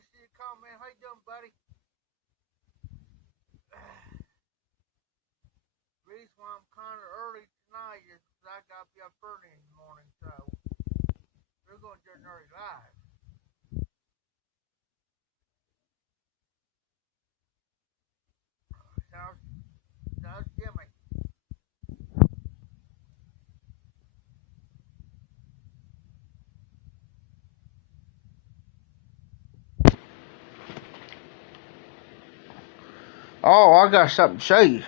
just see you call, man. How you doing, buddy? Reason why I'm kind of early tonight is because I got to be up early in the morning, so we're going to do an early live. How's Jimmy? Oh, I got something to show you.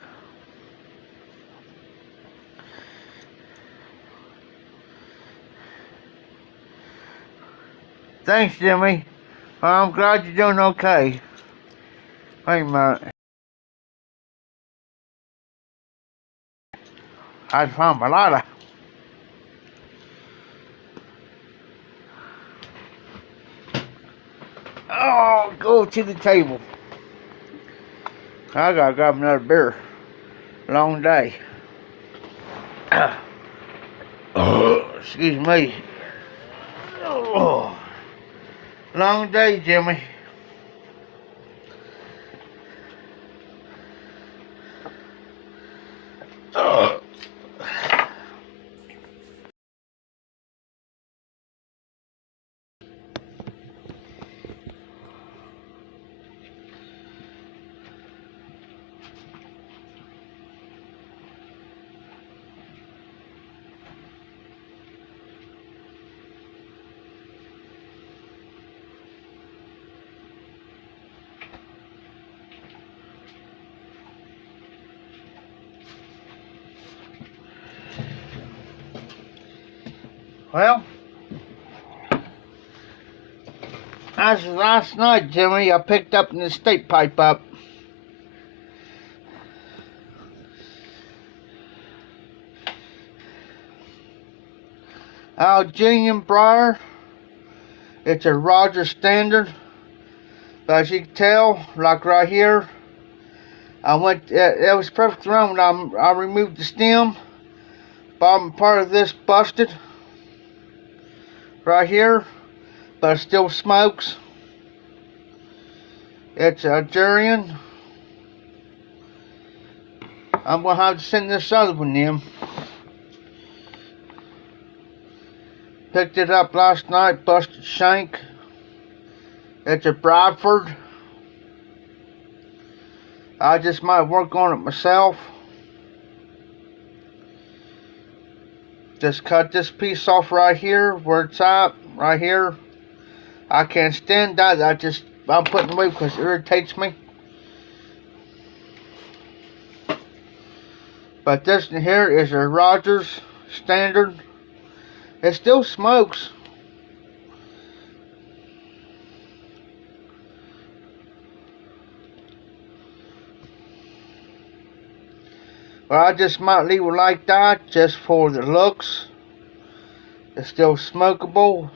Thanks, Jimmy. Well, I'm glad you're doing okay. Wait a minute. I found my lighter. Oh, go to the table. I gotta grab another beer. Long day. Excuse me. Oh, long day, Jimmy. Well, as of last night, Jimmy, I picked up an estate pipe up. Alginium briar. It's a Roger standard. But as you can tell, like right here, it was perfect round when I removed the stem. Bottom part of this busted. Right here. But it still smokes. It's a durian. I'm going to have to send this other one in. Picked it up last night, busted shank. It's a Bradford. I just might work on it myself. Just cut this piece off right here, where it's at, right here. I can't stand that. I'm putting it away because it irritates me. But this one here is a Rogers standard. It still smokes. But I just might leave it like that just for the looks. It's still smokable.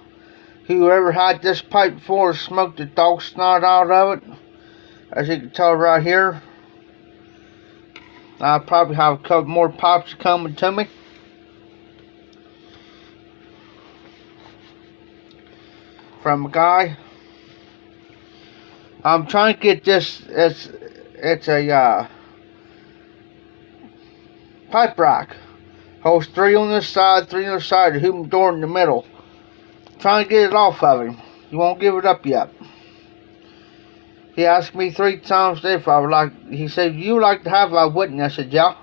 Whoever had this pipe before smoked the dog snot out of it. As you can tell right here. I'll probably have a couple more pipes coming to me. From a guy. I'm trying to get this. It's a pipe rack. Holds 3 on this side, 3 on the side, the humidor in the middle. Trying to get it off of him. He won't give it up yet. He asked me 3 times if I would like. He said, "You like to have a witness?" I said, "Yeah."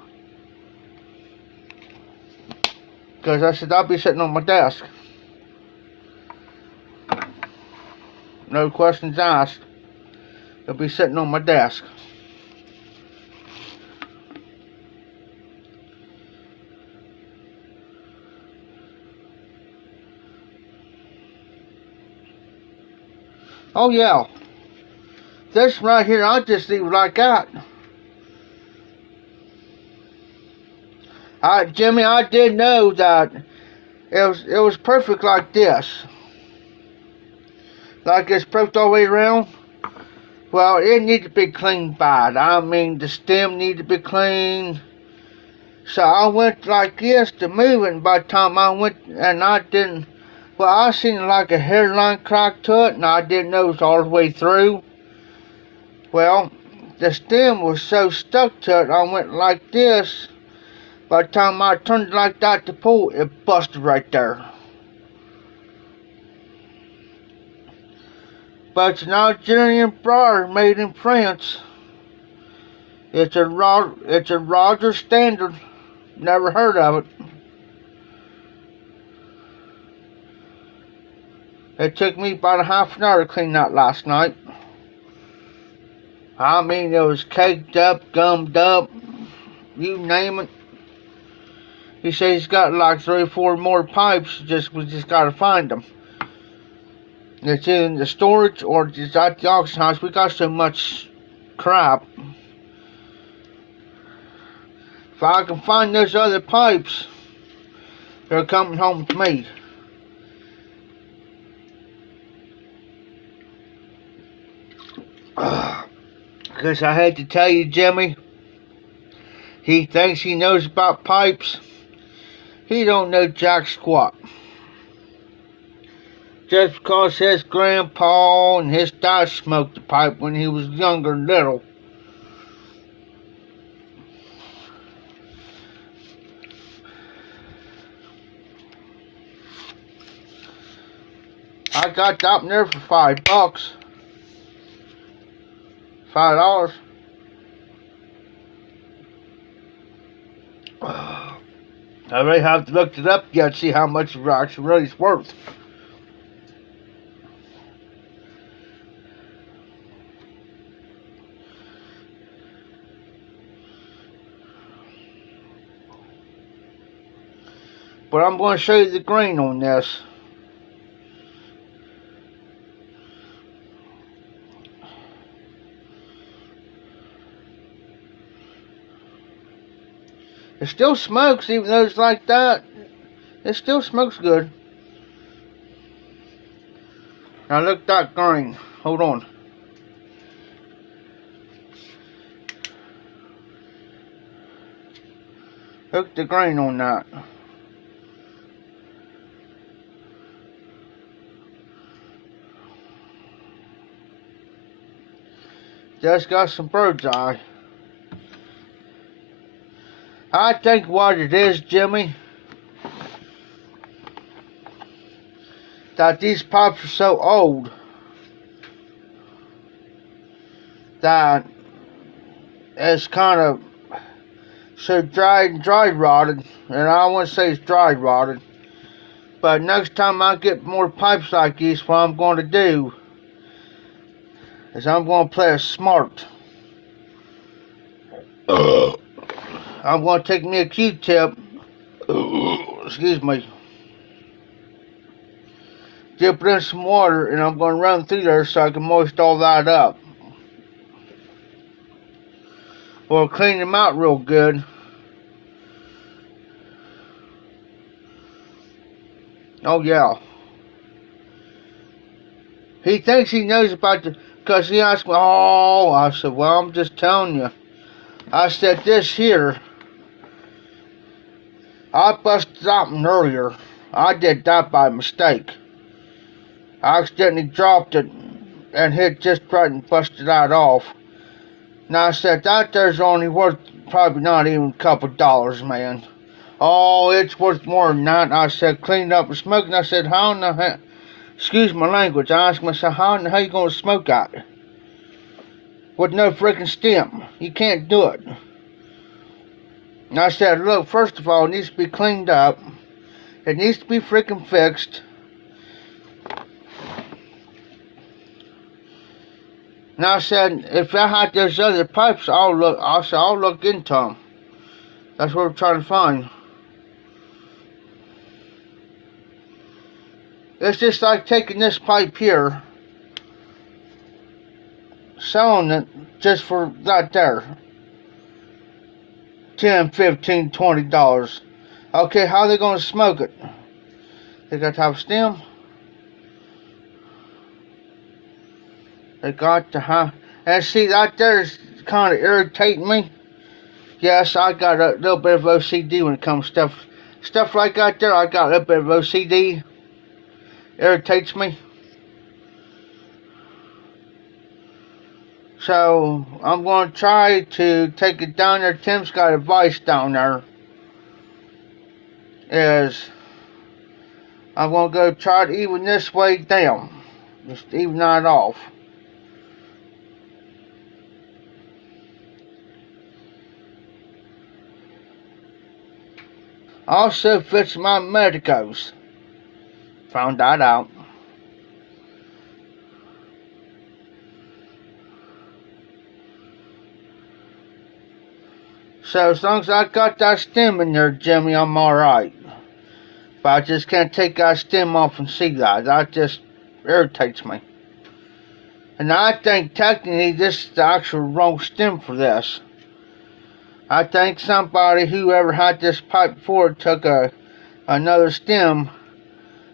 Because I said, "I'll be sitting on my desk." No questions asked. It'll be sitting on my desk. Oh yeah. This right here, I'll just leave it like that. Jimmy, I did know that it was perfect like this. Like it's perfect all the way around. Well, it needed to be cleaned bad. I mean, the stem needed to be clean. So I went like this to move it, and by the time I went, and I didn't, But I seen like a hairline crack to it, and I didn't know it was all the way through. Well, the stem was so stuck to it, I went like this. By the time I turned it like that to pull, it busted right there. But it's an Algerian briar made in France. It's a Roger standard. Never heard of it. It took me about a half an hour to clean that last night. I mean, it was caked up, gummed up, you name it. He says he's got like 3 or 4 more pipes. We just gotta find them. It's in the storage or it's at the auction house. We got so much crap. If I can find those other pipes, they're coming home to me. Because I had to tell you, Jimmy, he thinks he knows about pipes. He don't know jack squat. Just because his grandpa and his dad smoked the pipe when he was younger and little. I got that in there for $5. $5. I really have to look it up yet to see how much it actually really is worth. But I'm going to show you the grain on this. It still smokes, even though it's like that. It still smokes good. Now look at that grain. Hold on. Look at the grain on that. Just got some bird's eye. I think what it is, Jimmy, that these pipes are so old that it's kind of so dry rotted, and I wouldn't say it's dry rotted, but next time I get more pipes like these, what I'm going to do is I'm going to play it smart. I'm going to take me a Q-tip, excuse me, dip it in some water, and I'm going to run through there so I can moist all that up. We'll clean them out real good. Oh yeah. He thinks he knows about the, because he asked me, oh, I said, well, I'm just telling you. I said, this here, I busted that one earlier. I did that by mistake. I accidentally dropped it and hit just right and busted that off. Now I said, that there's only worth probably not even a couple dollars, man. Oh, it's worth more than that. I said, cleaned up and smoking. I said, how in the hell, excuse my language, I asked myself, how in the hell you going to smoke out with no freaking stem? You can't do it. And I said, look, first of all, it needs to be cleaned up. It needs to be freaking fixed. And I said, if I had those other pipes, I'll look into them. That's what we're trying to find. It's just like taking this pipe here, selling it just for that there. $10, $15, $20. Okay, how are they going to smoke it? They got to have a stem. They got to have, and see that there's kind of irritating me. Yes, I got a little bit of OCD when it comes to stuff like that there. I got a little bit of OCD. Irritates me. So I'm going to try to take it down there. Tim's got advice down there. Is I'm going to go try to even this way down. Just even that off. Also fits my medicos. Found that out. So as long as I got that stem in there, Jimmy, I'm alright. But I just can't take that stem off and see that. That just irritates me. And I think technically this is the actual wrong stem for this. I think somebody, whoever had this pipe before, took another stem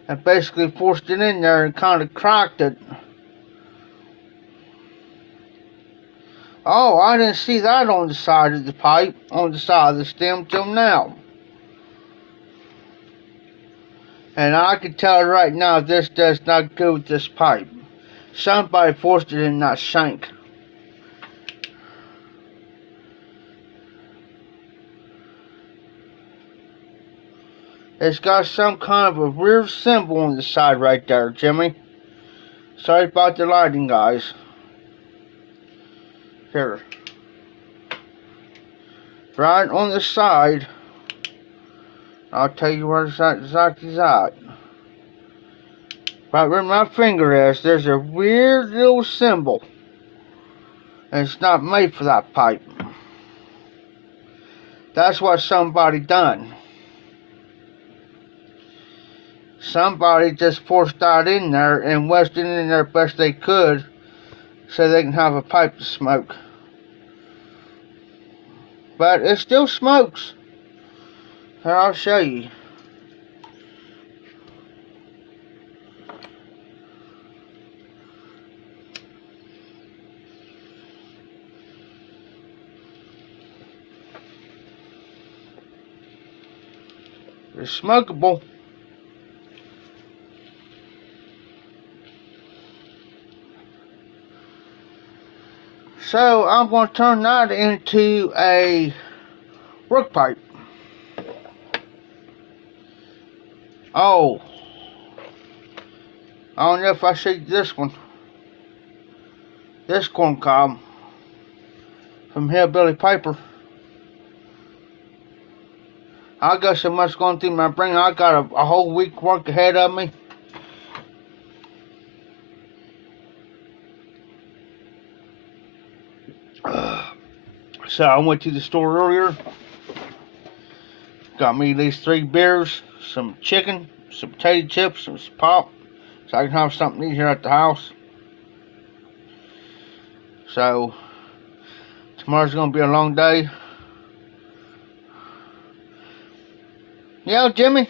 and basically forced it in there and kind of cracked it. Oh, I didn't see that on the side of the pipe, on the side of the stem till now. And I can tell right now this does not go with this pipe. Somebody forced it in that sink. It's got some kind of a weird symbol on the side right there, Jimmy. Sorry about the lighting, guys. Here. Right on the side. I'll tell you where it's exactly at. Right where my finger is, there's a weird little symbol. And it's not made for that pipe. That's what somebody done. Somebody just forced that in there and wedged it in there best they could so they can have a pipe to smoke. But it still smokes. Here, I'll show you. It's smokable. So I'm going to turn that into a work pipe. Oh, I don't know if I see this one. This corn cob from Hillbilly Piper. I got so much going through my brain. I got a whole week work ahead of me. So I went to the store earlier. Got me these 3 beers, some chicken, some potato chips, some pop, so I can have something to eat here at the house. So tomorrow's gonna be a long day. Yeah, Jimmy,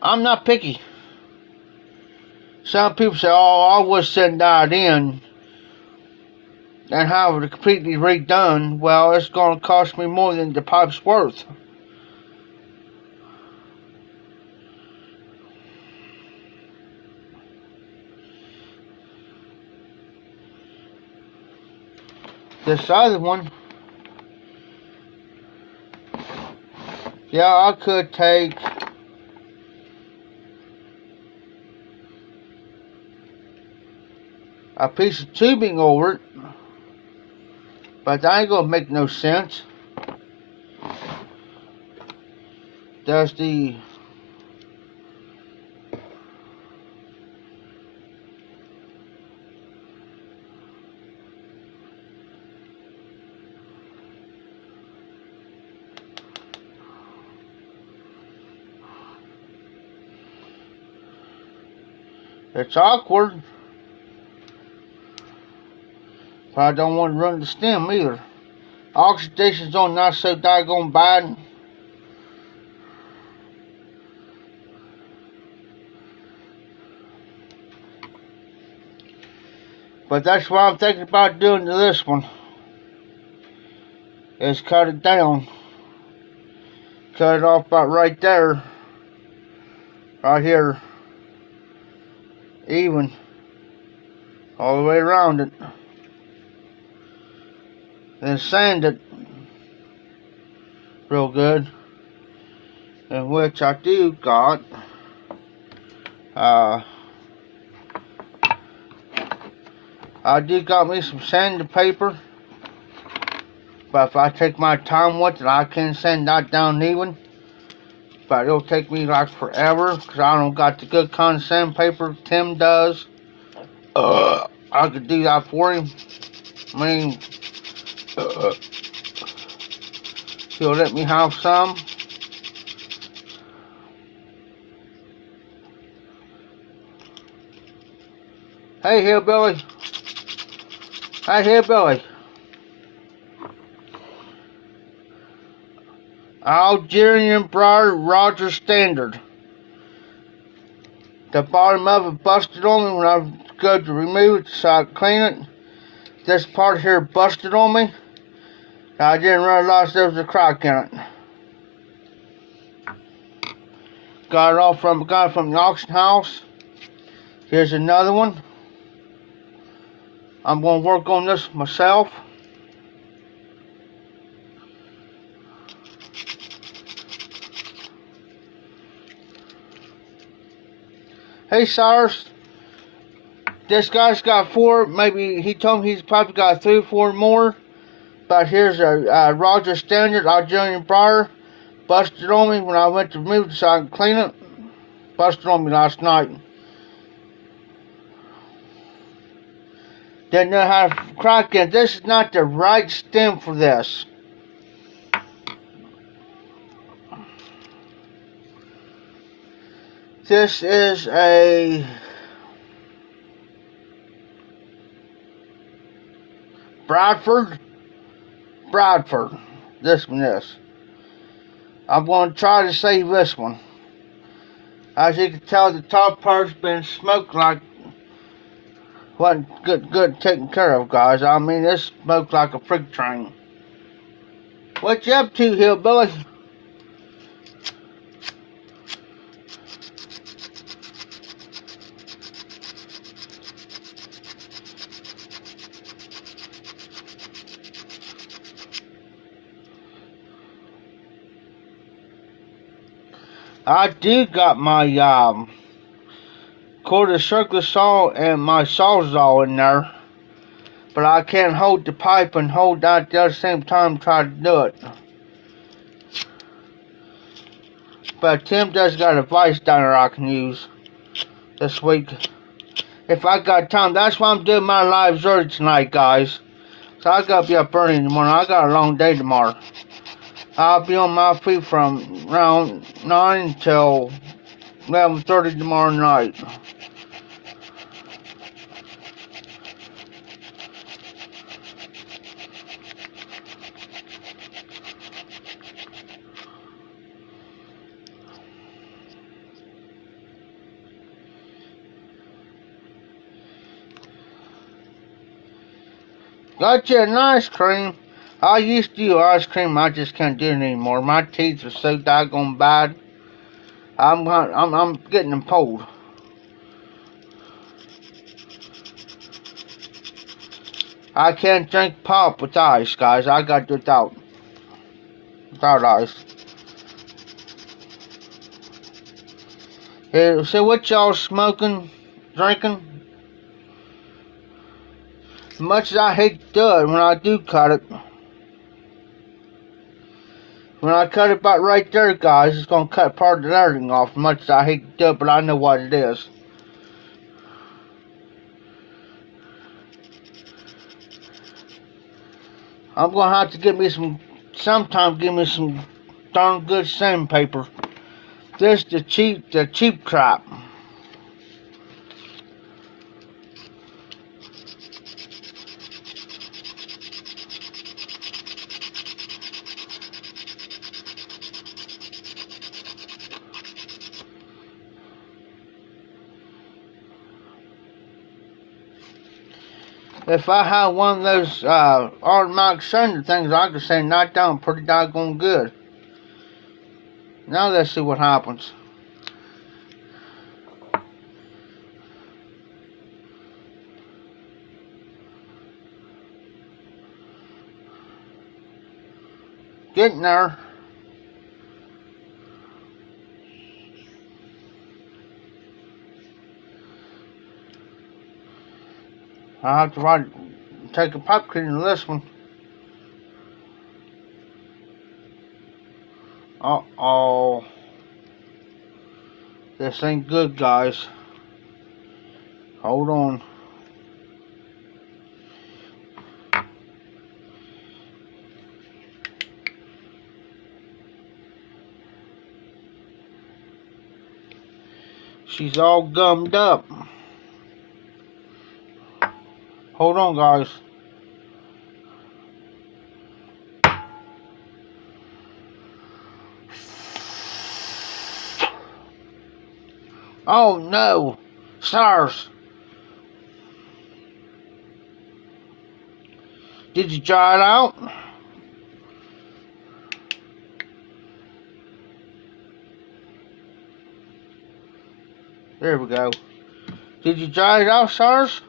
I'm not picky. Some people say, oh, I wish send that in and have it completely redone. Well, it's going to cost me more than the pipe's worth. This other one, yeah, I could take a piece of tubing over it, but that ain't gonna make no sense. Does the it's awkward, but I don't want to run the stem either. Oxidation's on not so daggone bad. But that's what I'm thinking about doing to this one. Is cut it down. Cut it off about right there. right here, even, all the way around it. Then sand it real good, in which I do got I do got me some sandpaper, but if I take my time with it, I can sand that down even. But it'll take me like forever, because I don't got the good kind of sandpaper Tim does. I could do that for him. I mean, he'll let me have some. Hey, hillbilly. Hey, hillbilly. Algerian briar Roger standard. The bottom of it busted on me when I go to remove it so I clean it. This part here busted on me. I didn't realize there was a crack in it. Got it from the auction house. Here's another one. I'm going to work on this myself. Hey, Cyrus. This guy's got 4, maybe he told me he's probably got 3 or 4 more. But here's a Roger Standard Algerian briar. Busted on me when I went to remove it so I can clean it. Busted on me last night. Didn't know how to crack it. This is not the right stem for this. This is a Bradford. This one is. I'm going to try to save this one. As you can tell, the top part's been smoked like wasn't good taken care of, guys. I mean, this smoked like a freight train. What you up to, hillbilly? I do got my quarter circular saw and my sawzall in there, but I can't hold the pipe and hold that at the same time try to do it. But Tim does got a vice down there I can use this week if I got time. That's why I'm doing my lives early tonight, guys. So I gotta be up early in the morning. I got a long day tomorrow. I'll be on my feet from around 9 till 11:30 tomorrow night. Got you an ice cream. I used to do ice cream. I just can't do it anymore. My teeth are so doggone bad. I'm getting them pulled. I can't drink pop with ice, guys. I got to do it without ice. Hey, so what y'all smoking, drinking? As much as I hate to do it when I do cut it. When I cut it about right there, guys, it's going to cut part of the lettering off. As much as I hate to do it, but I know what it is. I'm going to have to get me sometime give me some darn good sandpaper. This the cheap crap. If I had one of those automatic sander things, I could sand that down pretty doggone good. Now let's see what happens. Getting there. I have to take a pipe cleaner to this one. Uh-oh. This ain't good, guys. Hold on. She's all gummed up. Hold on, guys. Oh no, stars. Did you dry it out? There we go. Did you dry it out, stars?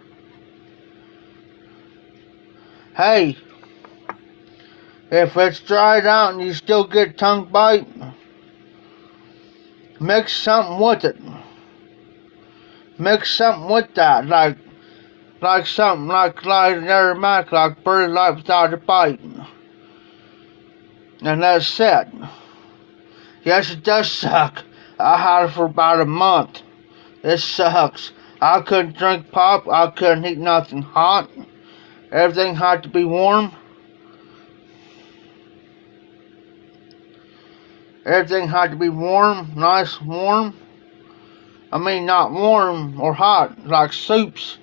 Hey, if it's dried out and you still get tongue bite, mix something with it. Mix something with that, like something like aromatic, like Bird Light without a bite. And that's it. Yes, it does suck. I had it for about a month. It sucks. I couldn't drink pop. I couldn't eat nothing hot. Everything had to be warm. Everything had to be warm, nice warm. I mean, not warm or hot, like soups.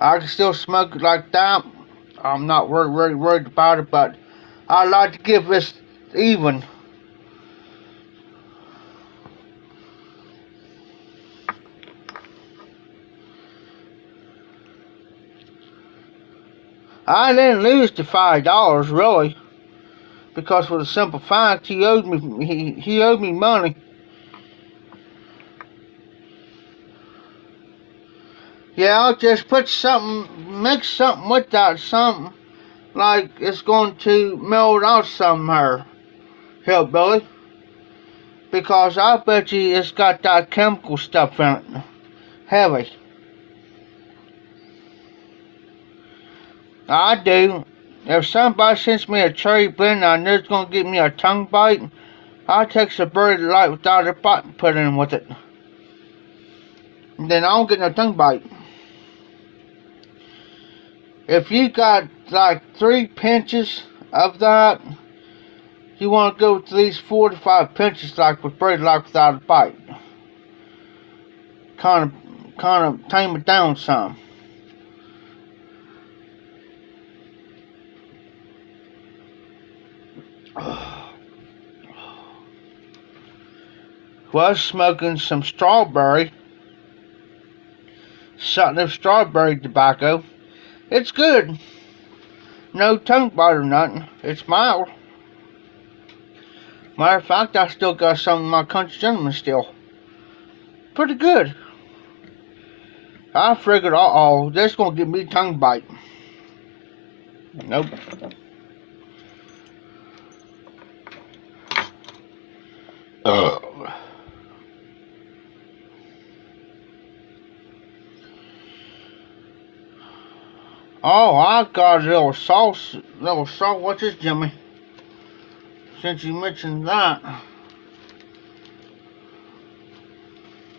I can still smoke it like that. I'm not really worried about it, but I like to give this even. I didn't lose the $5 really, because for the simple fact he owed me money. Yeah, I'll just put something, mix something with that, something like it's going to melt out somewhere, hillbilly. Because I bet you it's got that chemical stuff in it, heavy. I do. If somebody sends me a cherry blend and it's going to give me a tongue bite, I'll take some Bird Light without a bite and put it in with it. And then I don't get no tongue bite. If you got like 3 pinches of that, you want to go with at least 4 to 5 pinches like with Bird Light without a bite. Kind of tame it down some. Was smoking some strawberry, something strawberry tobacco. It's good. No tongue bite or nothing. It's mild. Matter of fact, I still got some of my country gentleman still. Pretty good. I figured, this gonna give me tongue bite. Nope. Oh, I got a little sauce. What's this, Jimmy? Since you mentioned that.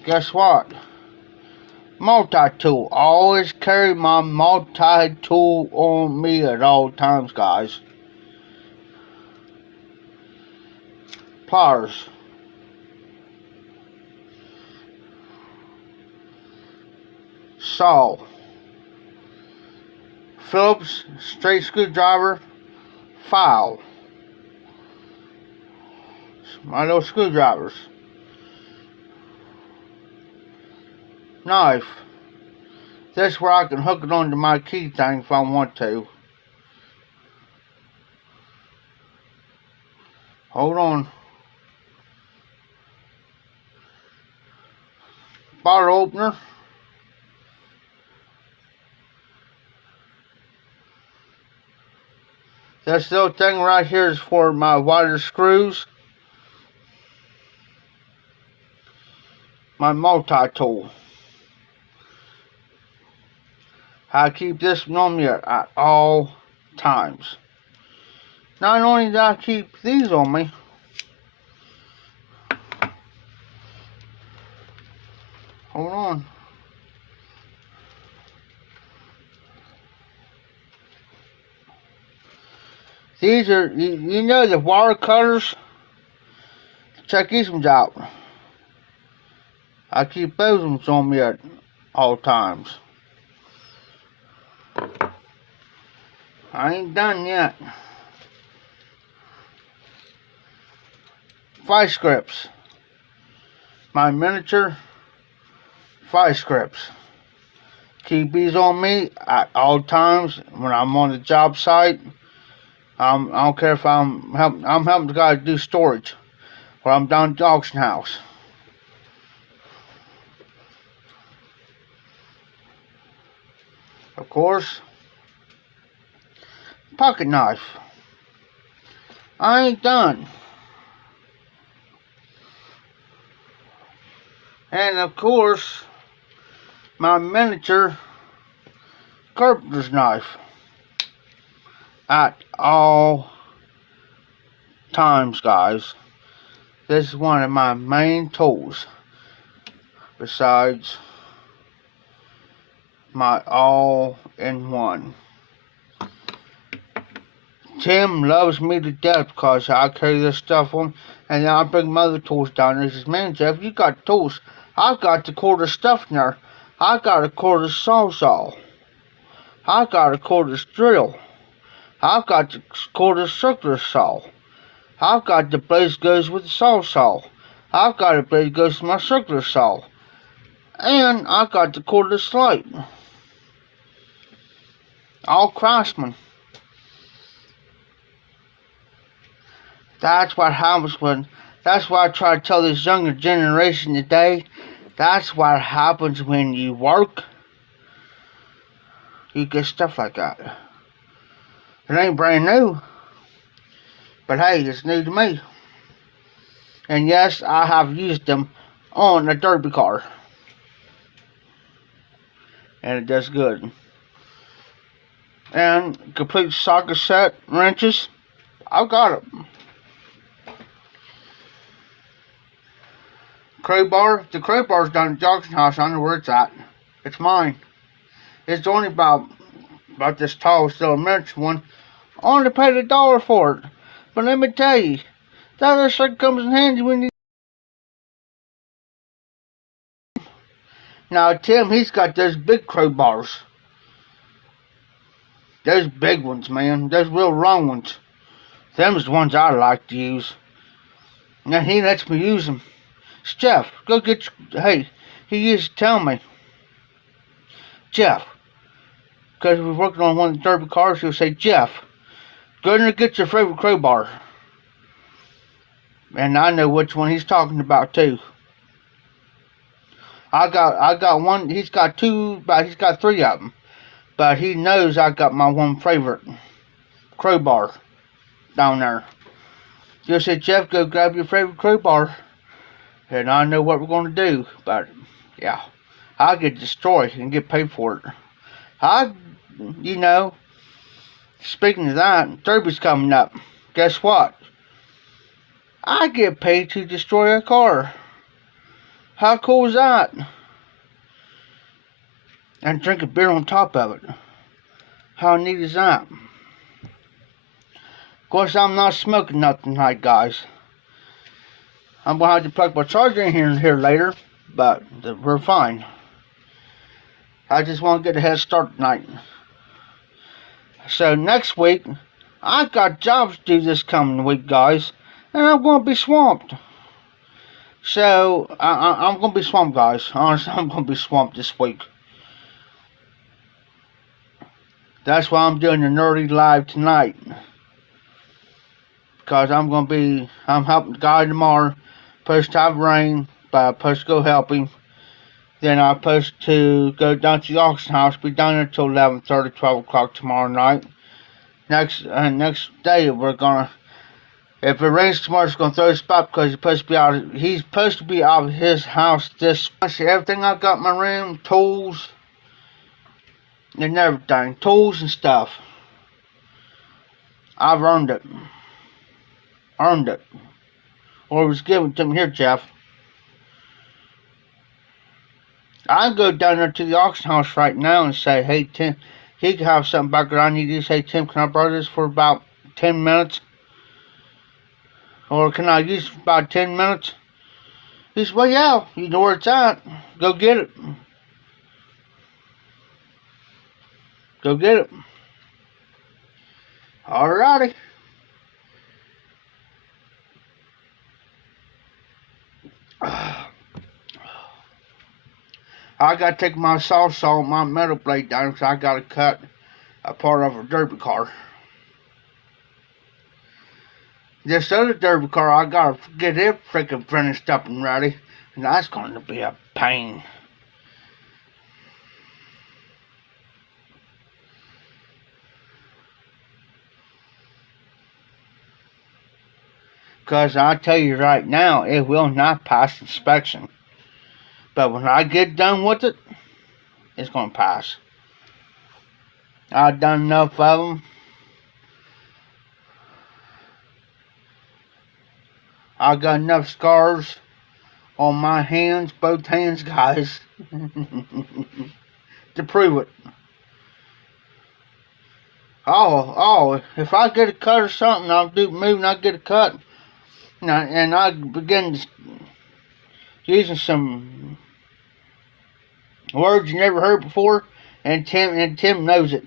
Guess what? Multi-tool. Always carry my multi-tool on me at all times, guys. Pliers. Saw. Phillips straight screwdriver. File. My little screwdrivers. Knife. That's where I can hook it onto my key thing if I want to. Hold on. bottle opener. This little thing right here is for my wider screws. My multi-tool. I keep this on me at all times. Not only do I keep these on me, hold on. These are, you know, the wire cutters. Check these ones out. I keep those ones on me at all times. I ain't done yet. Vice grips. My miniature vice grips. Keep these on me at all times when I'm on the job site. I don't care if I'm helping the guy do storage, or I'm down at the auction house. Of course, pocket knife. I ain't done. And of course, my miniature carpenter's knife. At all times, guys. This is one of my main tools. Besides my all-in-one. Tim loves me to death because I carry this stuff on, and then I bring my other tools down. And he says, "Man, Jeff, you got tools. I've got the quarter stuff in there. I got a quarter sawzall. I got a quarter drill. I've got the quarter circular saw. I've got the blade that goes with the sawzall. I've got a blade that goes with my circular saw. And I've got the quarter slate. All Craftsman." That's what happens that's why I try to tell this younger generation today. That's what happens when you work. You get stuff like that. It ain't brand new, but hey, it's new to me. And yes, I have used them on a derby car, and it does good. And complete socket set wrenches, I've got them. Crowbar, the crowbar's down at the auction house. I know where it's at. It's mine. It's only about this tall, still a miniature one. I only paid $1 for it. But let me tell you, that other stuff comes in handy when you... Now, Tim, he's got those big crowbars. Those big ones, man. Those real long ones. Them's the ones I like to use. And he lets me use them. Jeff, go get your... Hey, he used to tell me, Jeff, because we were working on one of the derby cars, he'll say, Jeff, go in and get your favorite crowbar. And I know which one he's talking about too. I got one. He's got two, but he's got three of them. But he knows I got my one favorite crowbar down there. He'll say, Jeff, go grab your favorite crowbar. And I know what we're going to do. But yeah, I'll get destroyed and get paid for it. You know, speaking of that, Derby's coming up. Guess what? I get paid to destroy a car. How cool is that? And drink a beer on top of it. How neat is that? Of course, I'm not smoking nothing tonight, guys. I'm going to have to plug my charger in here later, but we're fine. I just want to get a head start tonight. So next week, I've got jobs to do this coming week, guys, and I'm going to be swamped. So, I'm going to be swamped, guys. Honestly, I'm going to be swamped this week. That's why I'm doing the Nerdy Live tonight. Because I'm helping the guy tomorrow. Supposed to have rain, but I'm supposed to go help him. Then I'm supposed to go down to the auction house, be down there till 11:30, 12 o'clock tomorrow night. Next day, we're gonna, if it rains tomorrow, it's gonna throw a spot because he's supposed to be out of his house this. Everything I got in my room, tools and everything, tools and stuff. I've earned it. Earned it. Or it was given to me. Here, Jeff. I'd go down there to the auction house right now and say, hey, Tim, he could have something back there I need to say, Tim, can I borrow this for about 10 minutes? Or can I use it for about 10 minutes? He said, well, yeah, you know where it's at. Go get it. Go get it. Alrighty. I gotta take my saw my metal blade down because I gotta cut a part of a derby car. This other derby car, I gotta get it freaking finished up and ready, and that's gonna be a pain. Because I tell you right now, it will not pass inspection. But when I get done with it, it's going to pass. I've done enough of them. I got enough scars on my hands, both hands, guys, to prove it. Oh, if I get a cut or something, I'll do move and I get a cut. And I begin using some words you never heard before, and Tim knows it.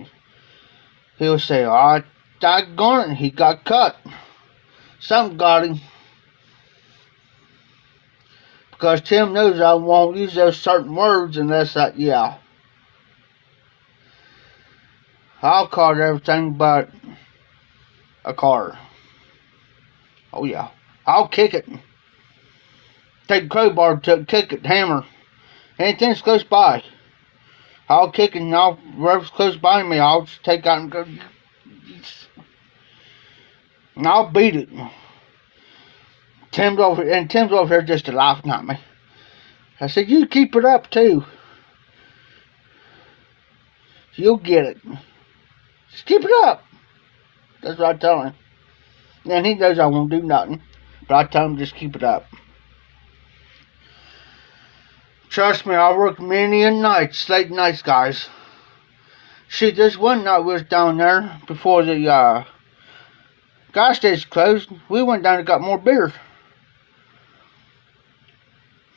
He'll say, "Oh, doggone it, he got cut. Something got him." Because Tim knows I won't use those certain words unless yeah. I'll call it everything but a car. Oh yeah. I'll kick it. Take a crowbar to kick it, hammer. Anything's close by. I'll kick it, and whatever's close by me, I'll just take out and go. And I'll beat it. Tim's over here just laughing at me. I said, you keep it up too. You'll get it. Just keep it up. That's what I tell him. And he knows I won't do nothing. But I tell him just keep it up. Trust me, I work many a nights, late nights, guys. See, this one night we was down there before the gas station closed. We went down and got more beer.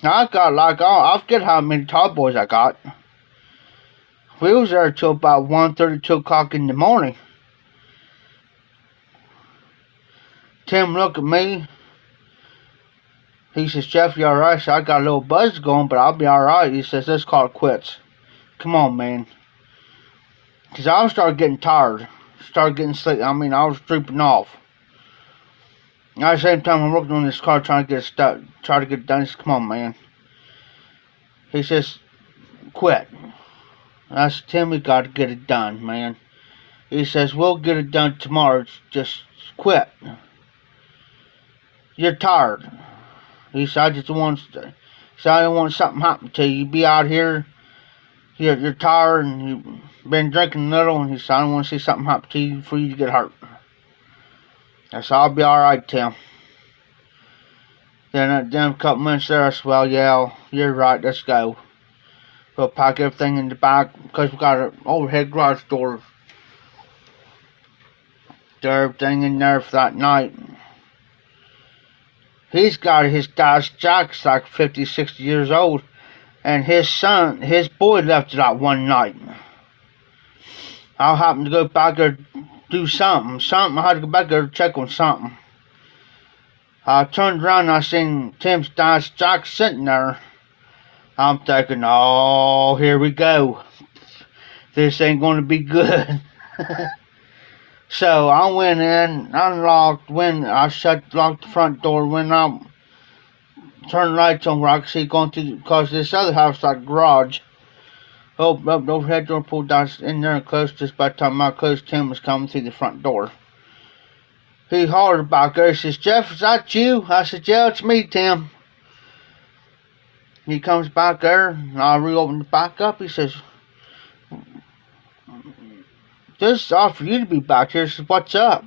Now I got I forget how many tall boys I got. We was there till about 1:30, 2 o'clock in the morning. Tim looked at me. He says, Jeff, you alright? I got a little buzz going, but I'll be alright. He says, let's call it quits. Come on, man. Because I started getting tired. Started getting sleepy. I was drooping off. And at the same time, I'm working on this car trying to get it stuck. Trying to get it done. He says, come on, man. He says, quit. And I said, Tim, we got to get it done, man. He says, we'll get it done tomorrow. Just quit. You're tired. He said, I don't want something to happen to you. You be out here, you're tired, and you've been drinking a little, and he said, I don't want to see something happen to you for you to get hurt. I said, I'll be alright, Tim. Then a couple minutes there, I said, well, yeah, you're right, let's go. We'll pack everything in the back, because we got an overhead garage door. Throw everything in there for that night. He's got his dad's jack's like 50, 60 years old. And his boy left it out one night. I happened to go back there do something. I had to go back there to check on something. I turned around and I seen Tim's dad's jack sitting there. I'm thinking, oh, here we go. This ain't going to be good. So I went in, unlocked, locked the front door, went out, turn the lights on where I could see going through, because this other house like a garage. Opened up the overhead door, pulled down in there and closed. Just by the time I closed, Tim was coming through the front door. He hollered back there. He says, "Jeff, is that you?" I said, "Yeah, it's me, Tim." He comes back there, and I reopened it back up. He says, "This is odd for you to be back here." He says, "What's up?"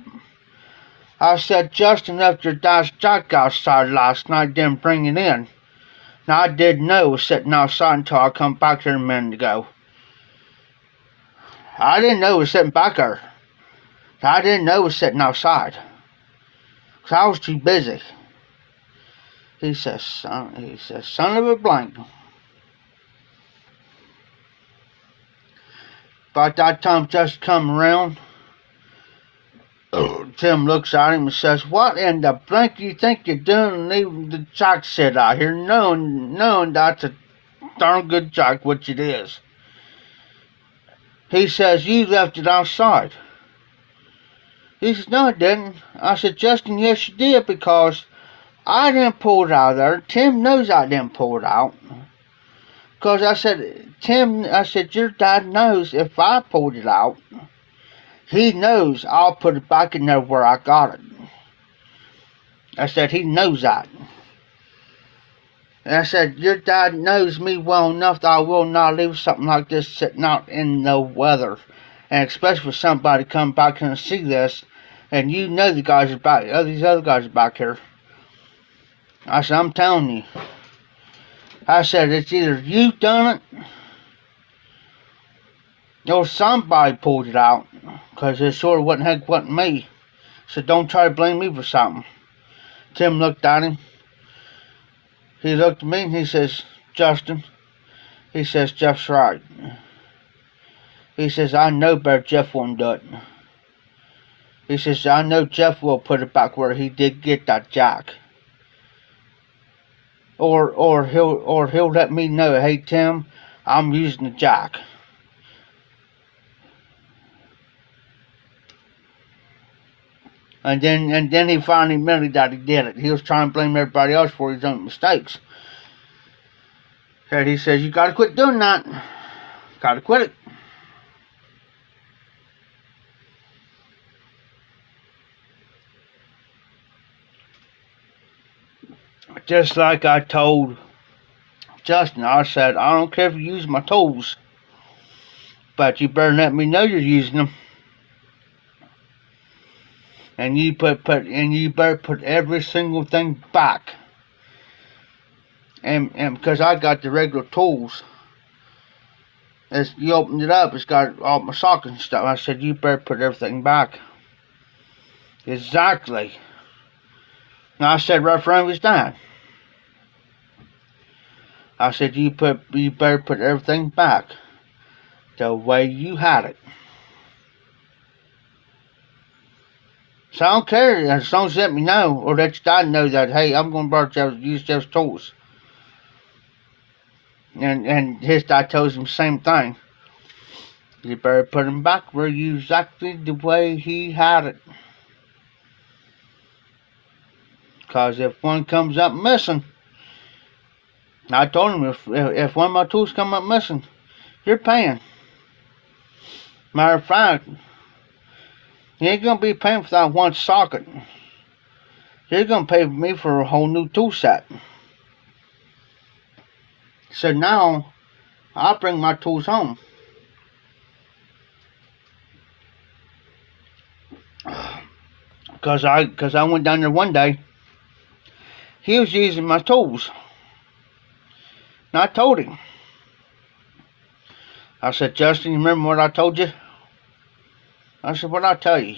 I said, "Justin left your dad's jack outside last night, didn't bring it in. Now, I didn't know it was sitting outside until I come back here a minute ago. I didn't know it was sitting back there. I didn't know it was sitting outside, 'cause I was too busy." He says, "Son of a blank." By that time Justin come around, Tim looks at him and says, "What in the blank do you think you're doing leaving the jack sit out here, knowing that's a darn good jack, which it is?" He says, "You left it outside." He says, "No, I didn't." I said, "Justin, yes, you did, because I didn't pull it out of there. Tim knows I didn't pull it out. Because I said, your dad knows if I pulled it out, he knows I'll put it back in there where I got it." I said, "He knows that." And I said, "Your dad knows me well enough that I will not leave something like this sitting out in the weather. And especially for somebody to come back here and see this, and you know the guys are back, these other guys are back here." I said, "I'm telling you." I said, "It's either you done it, or somebody pulled it out, because it sure wasn't me. So don't try to blame me for something." Tim looked at him. He looked at me and he says, "Justin," he says, "Jeff's right." He says, "I know better Jeff won't do it." He says, "I know Jeff will put it back where he did get that jack. Or he'll let me know, 'Hey Tim, I'm using the jack.'" And then he finally admitted that he did it. He was trying to blame everybody else for his own mistakes. And he says, "You gotta quit doing that. Gotta quit it." Just like I told Justin, I said, "I don't care if you use my tools, but you better let me know you're using them. And you better put every single thing back. And because I got the regular tools, as you opened it up, it's got all my sockets and stuff." I said, "You better put everything back." Exactly. And I said right from his dad. I said, you better put everything back the way you had it. So I don't care, as long as you let me know, or let your dad know that, hey, I'm going to use Jeff's tools. And his dad tells him the same thing. You better put them back where you exactly the way he had it. Because if one comes up missing, I told him, if one of my tools come up missing, you're paying. Matter of fact, you ain't going to be paying for that one socket. You're going to pay me for a whole new tool set. So now, I'll bring my tools home. Because I went down there one day. He was using my tools. And I told him. I said, "Justin, you remember what I told you?" I said, "What'd I tell you?"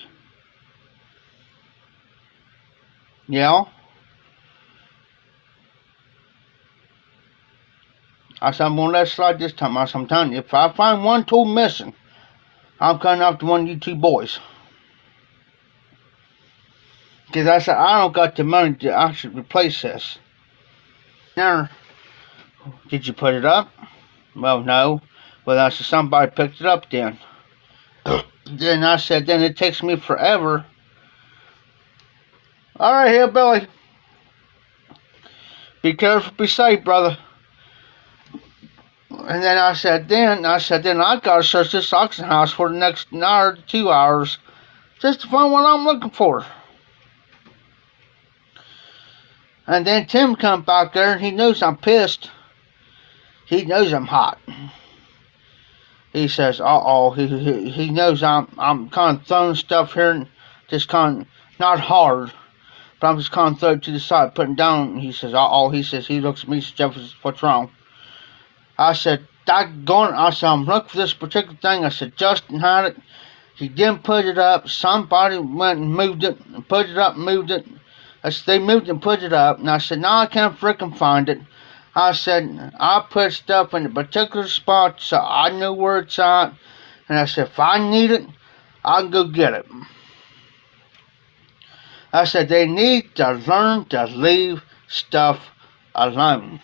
"Yeah." I said, "I'm going to let it slide this time." I said, "I'm telling you, if I find one tool missing, I'm coming after one of you two boys." Because I said, I don't got the money to actually replace this. Now, did you put it up? Well, no. Well, I said, somebody picked it up then. Then I said, then it takes me forever. All right, hillbilly. Be careful, be safe, brother. And then I said, then I gotta search this auction house for the next hour to 2 hours just to find what I'm looking for. And then Tim come back there and he knows I'm pissed. He knows I'm hot. He says, uh-oh, he knows I'm kind of throwing stuff here and just kind of, not hard, but I'm just kind of throwing it to the side, putting it down. He says, uh-oh, he looks at me and says, Jeff, what's wrong? I said, doggone it. I said, I'm looking for this particular thing. I said, Justin had it. He didn't put it up. Somebody went and moved it, and put it up and moved it. I said, they moved and put it up. And I said, now I can't frickin' find it. I said, I put stuff in a particular spot so I know where it's at. And I said, if I need it, I can go get it. I said, they need to learn to leave stuff alone.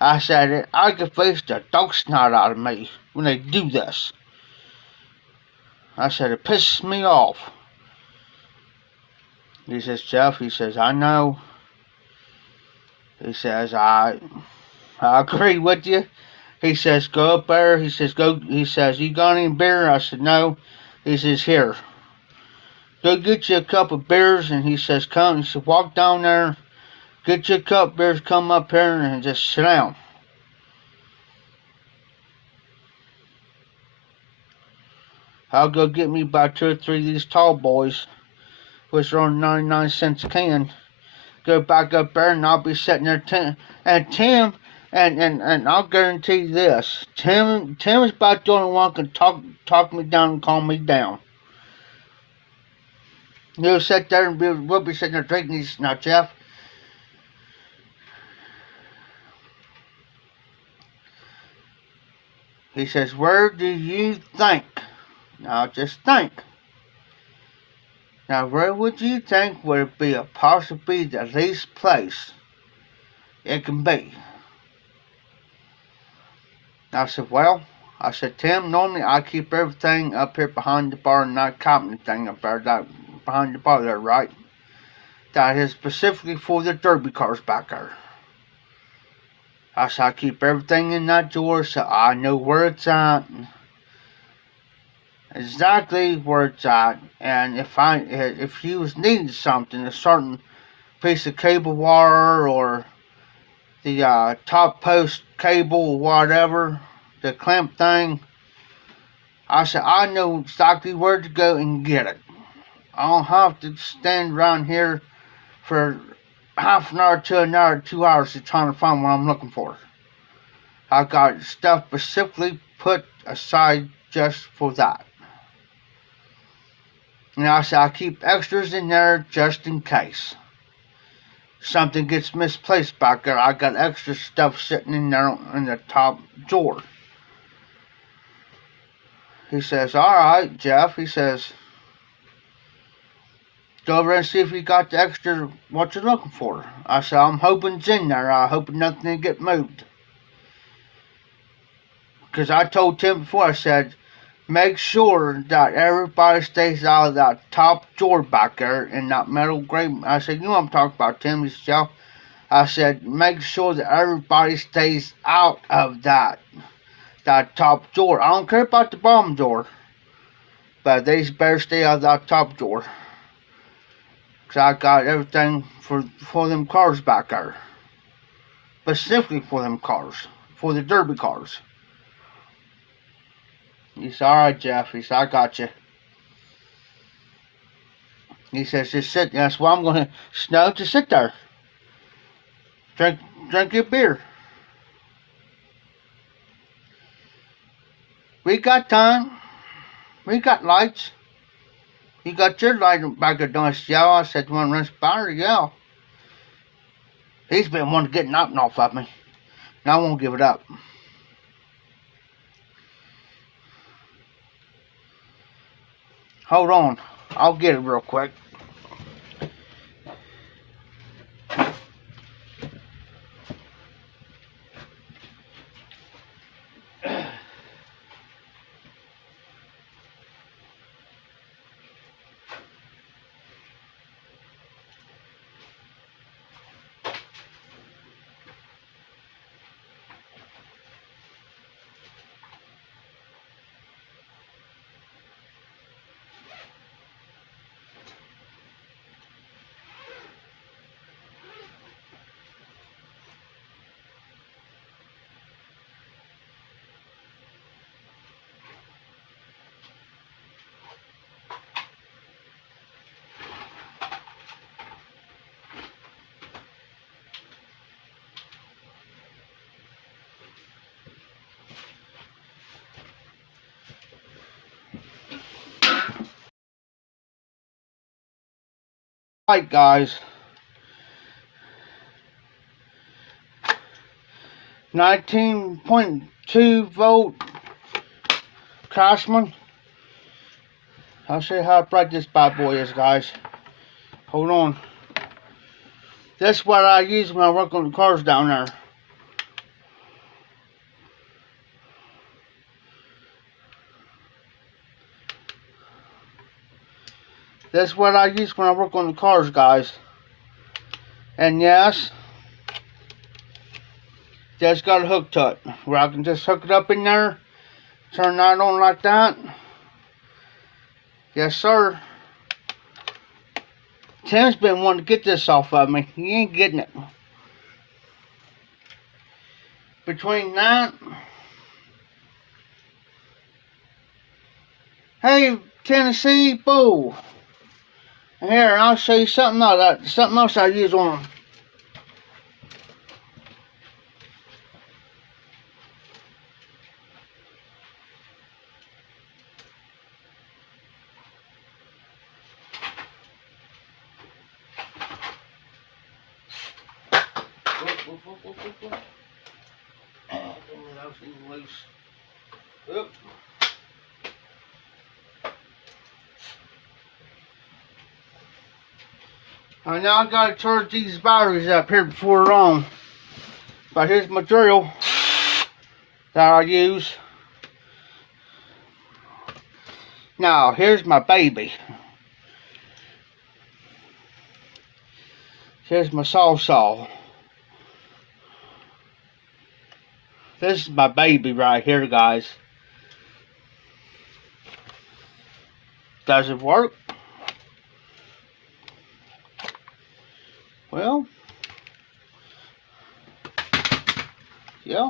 I said, I could face the dog snot out of me when they do this. I said, it pisses me off. He says, Jeff, he says, I know. He says, I agree with you. He says, go up there. He says, you got any beer? I said, no. He says, here. Go get you a cup of beers. And he says, come. He said, walk down there. Get you a cup of beers. Come up here and just sit down. I'll go get me about 2 or 3 of these tall boys, which are on 99 cents a can. Go back up there and I'll be sitting there. And Tim, and I'll guarantee you this, Tim is about the only one who can talk me down and calm me down. He'll sit there and we'll be sitting there drinking these. Now, Jeff, he says, where do you think? Now, just think. Now, where would you think would it be possibly the least place it can be? I said, well, Tim, normally I keep everything up here behind the bar and that company thing up there, that behind the bar there, right? That is specifically for the derby cars back there. I said, I keep everything in that drawer so I know where it's at. Exactly where it's at, and if you was needing something, a certain piece of cable wire or the top post cable or whatever, the clamp thing, I said, I know exactly where to go and get it. I don't have to stand around here for half an hour to an hour, 2 hours to trying to find what I'm looking for. I got stuff specifically put aside just for that. And I said, I keep extras in there just in case something gets misplaced back there. I got extra stuff sitting in there in the top drawer. He says, all right, Jeff. He says, go over and see if you got the extra what you're looking for. I said, I'm hoping it's in there. I'm hoping nothing will get moved. Because I told Tim before, I said, make sure that everybody stays out of that top drawer back there in that metal gray. I said, you know what I'm talking about, Tim. He said, yeah. I said, make sure that everybody stays out of that top drawer. I don't care about the bottom drawer, but they better stay out of that top drawer. Because I got everything for them cars back there. Specifically for them cars. For the derby cars. He said, all right, Jeff. He said, I got you. He says, just sit there. That's why I'm going to just sit there. Drink your beer. We got time. We got lights. You got your light back there doing yellow. I said, you want to run battery? Yeah. He's been wanting to get nothing off of me. And I won't give it up. Hold on. I'll get it real quick. Right, guys. 19.2 volt Craftsman. I'll show you how bright this bad boy is, guys. Hold on. This is what I use when I work on the cars down there. This is what I use when I work on the cars, guys. And yes, just got a hook to it where I can just hook it up in there, turn that on like that. Yes, sir. Tim's been wanting to get this off of me. He ain't getting it. Between that, hey, Tennessee, boo. Here, I'll show you something else I use on them. Loose. And now I gotta charge these batteries up here before they're on. But here's my drill that I use. Now here's my baby. Here's my saw. This is my baby right here, guys. Does it work? Well, yeah.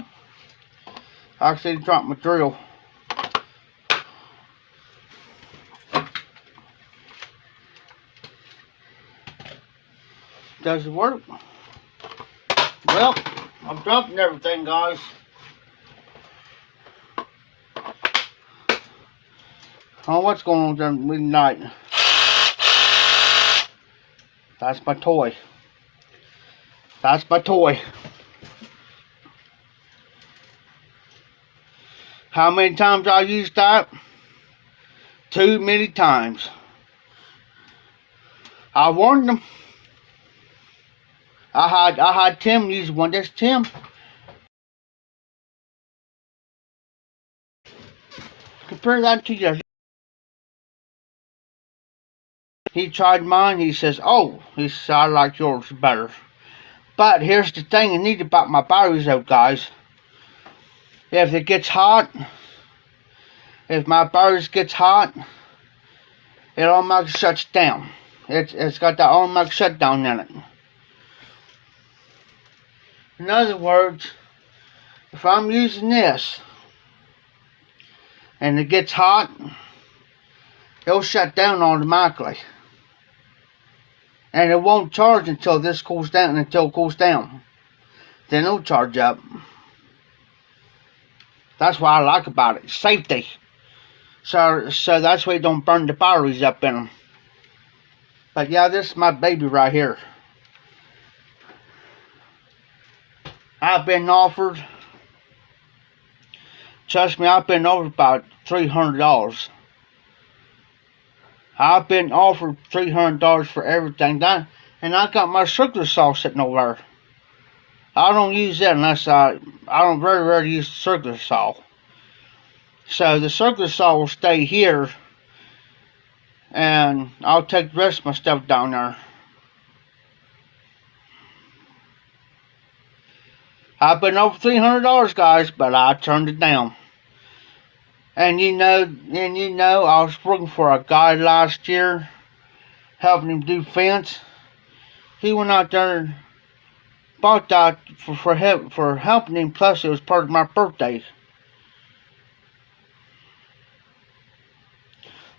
I actually dropped my drill. Does it work? Well, I'm dropping everything, guys. Oh, what's going on during midnight? That's my toy. That's my toy. How many times I used that? Too many times. I warned them. I had Tim use one. That's Tim. Compare that to yours. He tried mine. He says, "Oh," he says, "I like yours better." But here's the thing I need about my batteries, though, guys. If it gets hot, if my batteries gets hot, it automatically shuts down. It's got that automatic shutdown in it. In other words, if I'm using this and it gets hot, it'll shut down automatically. And it won't charge until this cools down, until it cools down. Then it'll charge up. That's what I like about it. Safety. So that's why you don't burn the batteries up in them. But yeah, this is my baby right here. I've been offered, trust me, I've been offered about $300. I've been offered $300 for everything done, and I got my circular saw sitting over there. I don't use that unless I don't very rarely use the circular saw. So the circular saw will stay here, and I'll take the rest of my stuff down there. I've been over $300, guys, but I turned it down. And you know, I was working for a guy last year, helping him do fence. He went out there and bought that for helping him. Plus, it was part of my birthday.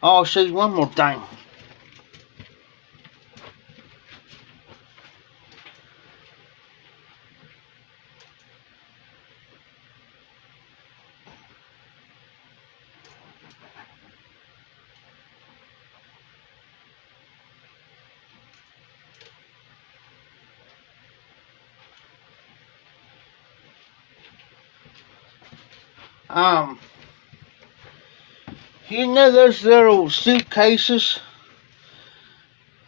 Oh, I'll show you one more thing. You know those little suitcases?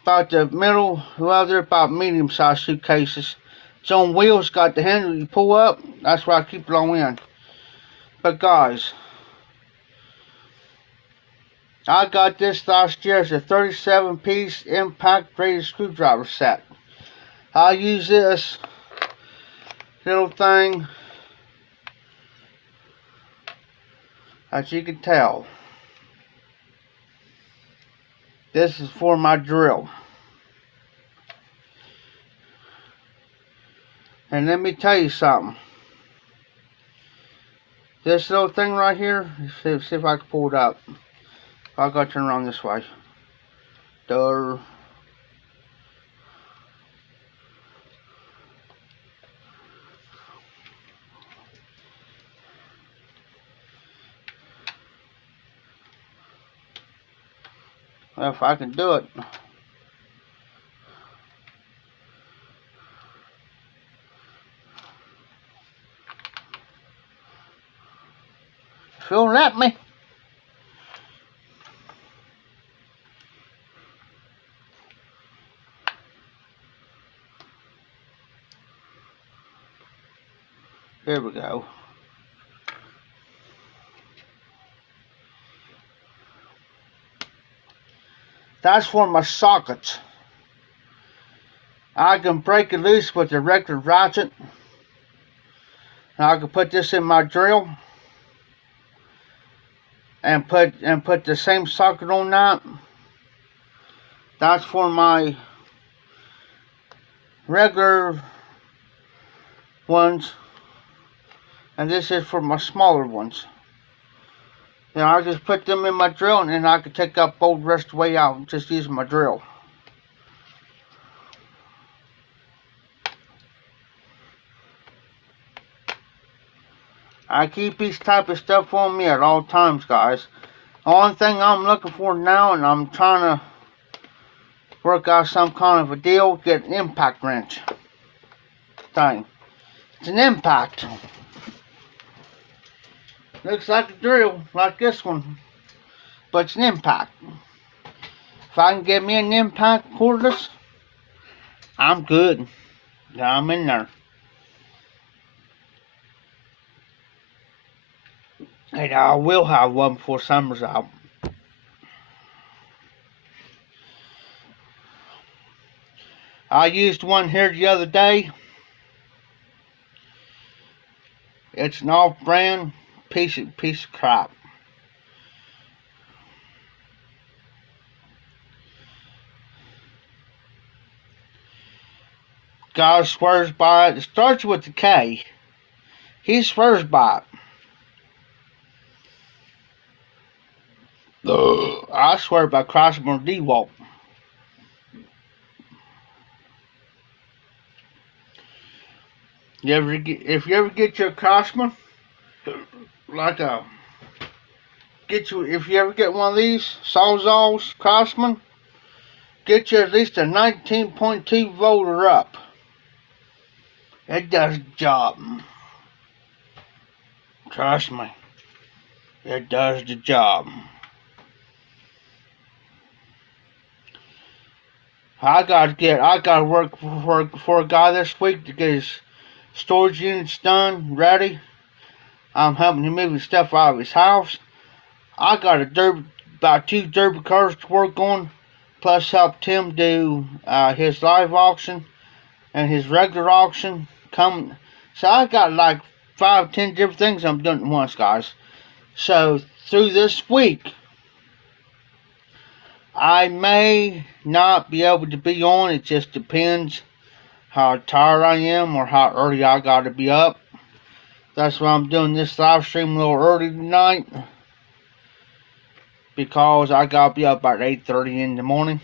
About the middle, well, they're about medium-sized suitcases. It's on wheels, got the handle you pull up. That's where I keep it on in. But guys, I got this last year as a 37-piece impact rated screwdriver set. I use this little thing, as you can tell. This is for my drill. And let me tell you something. This little thing right here, see if I can pull it up. I gotta turn around this way. Duh. Well, if I can do it. If you'll let me. Here we go. That's for my sockets. I can break it loose with a regular ratchet. And I can put this in my drill and put the same socket on that. That's for my regular ones, and this is for my smaller ones. Then I just put them in my drill, and then I can take up both the rest of the way out just using my drill. I keep this type of stuff on me at all times, guys. The only thing I'm looking for now, and I'm trying to work out some kind of a deal, get an impact wrench thing. It's an impact. Looks like a drill, like this one, but it's an impact. If I can get me an impact cordless, I'm good. I'm in there. And I will have one before summer's out. I used one here the other day. It's an off-brand piece of crap. Guy swears by it. It starts with a K. He swears by it. I swear by Crossman DeWalt. If you ever get your Crossman, if you ever get one of these Sawzalls Crossman, get you at least a 19.2 volt or up. It does the job. Trust me, it does the job. I gotta work for a guy this week to get his storage units done, ready. I'm helping him move his stuff out of his house. I got about 2 derby cars to work on, plus helped him do his live auction and his regular auction. So I got like 5-10 different things I'm doing at once, guys. So through this week, I may not be able to be on. It just depends how tired I am or how early I gotta be up. That's why I'm doing this live stream a little early tonight, because I gotta be up about 8:30 in the morning.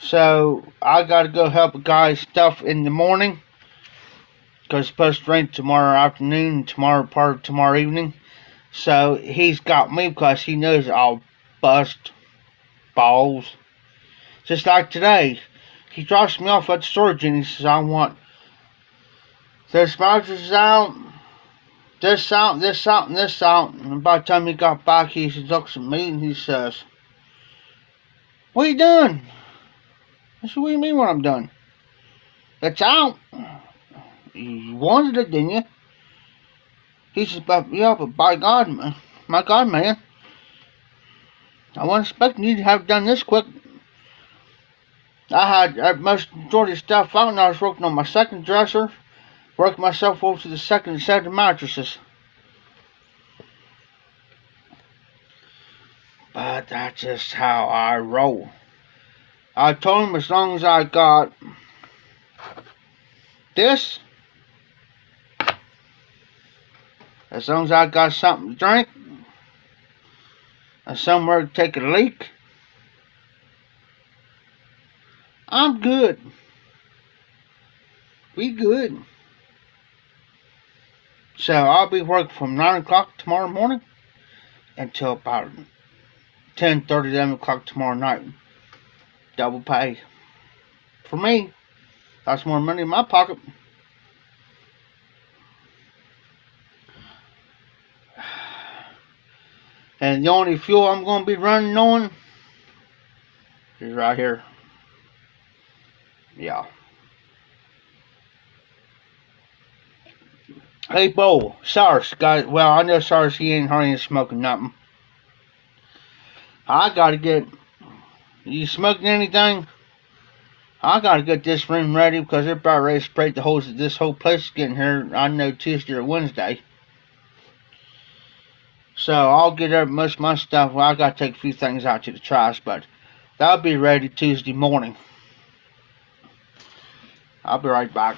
So I gotta go help a guy's stuff in the morning, because it's supposed to rain tomorrow afternoon and part of tomorrow evening. So he's got me because he knows I'll bust balls. Just like today, he drops me off at the storage and he says, I want this mattress out, this out, this out, and this out. And by the time he got back, he looks at me and he says, what are you doing? I said, what do you mean what I'm done? It's out. You wanted it, didn't you? He says, yeah, but by God, man, my God, man, I wasn't expecting you to have done this quick. I had most majority of stuff out and I was working on my second dresser, working myself over to the second set of mattresses. But that's just how I roll. I told him as long as I got this, as long as I got something to drink, and somewhere to take a leak, I'm good. We good. So I'll be working from 9 o'clock tomorrow morning until about 10:30, 11 o'clock tomorrow night. Double pay. For me, that's more money in my pocket. And the only fuel I'm going to be running on is right here. Yeah. Hey, Bo, Cyrus, guys. Well, I know Cyrus, he ain't hardly smoking nothing. I gotta get. You smoking anything? I gotta get this room ready because they're about ready to spray the holes that this whole place is getting here. I know Tuesday or Wednesday. So I'll get up most of my stuff. Well, I gotta take a few things out to the trash, but that'll be ready Tuesday morning. I'll be right back.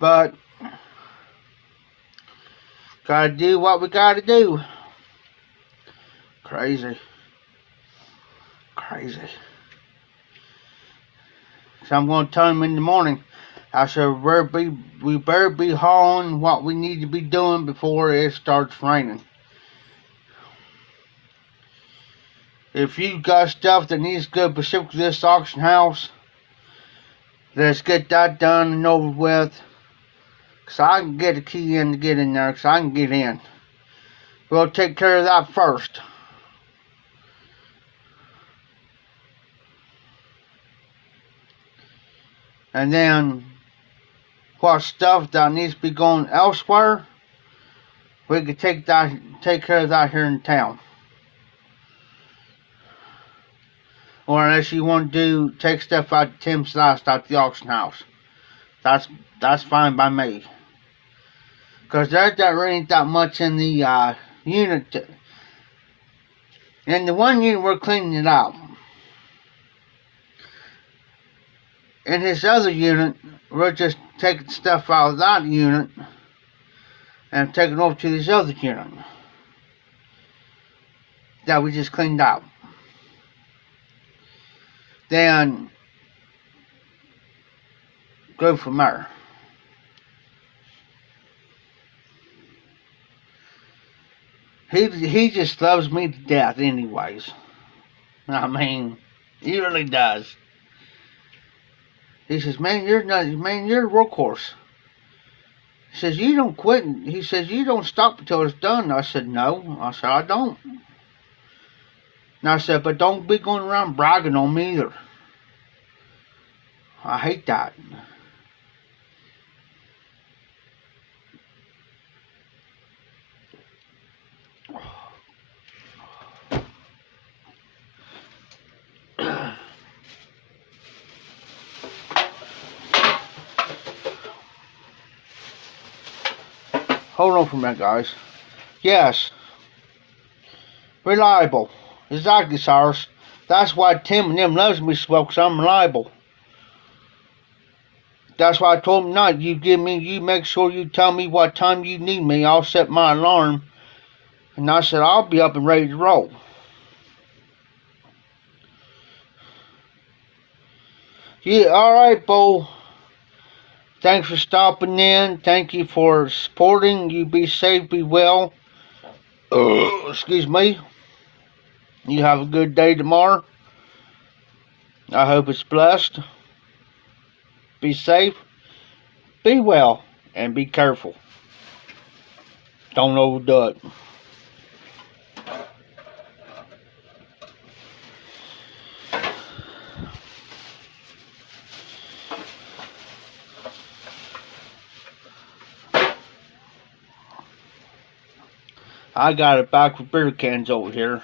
But gotta do what we gotta do. Crazy. So I'm gonna tell him in the morning. I said we better be hauling what we need to be doing before it starts raining. If you got stuff that needs to go specific to this auction house, let's get that done and over with. So I can get a key in to get in there, so I can get in. We'll take care of that first. And then, what stuff that needs to be going elsewhere, we can take care of that here in town. Or unless you want to take stuff out of Tim's last at the auction house. That's fine by me. Because there really ain't that much in the unit. In the one unit, we're cleaning it out. In his other unit, we're just taking stuff out of that unit and taking it over to this other unit that we just cleaned out. Then go from there. He just loves me to death anyways. I mean, he really does. He says, man, you're a workhorse. He says, you don't quit. He says, you don't stop until it's done. I said, no. I said, I don't. And I said, but don't be going around bragging on me either. I hate that. Hold on for a minute, guys. Yes. Reliable. Exactly, Cyrus. That's why Tim and them loves me so well, 'cause I'm reliable. That's why I told him not. You make sure you tell me what time you need me. I'll set my alarm. And I said, I'll be up and ready to roll. Yeah, alright, Bo. Thanks for stopping in. Thank you for supporting. You be safe, be well. Excuse me. You have a good day tomorrow. I hope it's blessed. Be safe, be well, and be careful. Don't overdo it. I got a back with beer cans over here.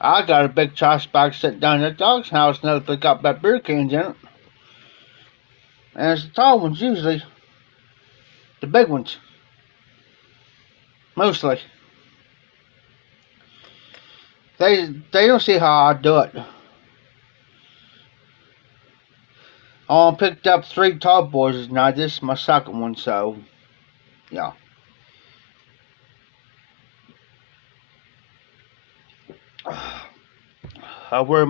I got a big trash bag sitting down at the dog's house now that got that beer cans in it. And it's the tall ones usually. The big ones. Mostly. They don't see how I do it. I picked up 3 tall boys tonight. This is my second one, so yeah. I wear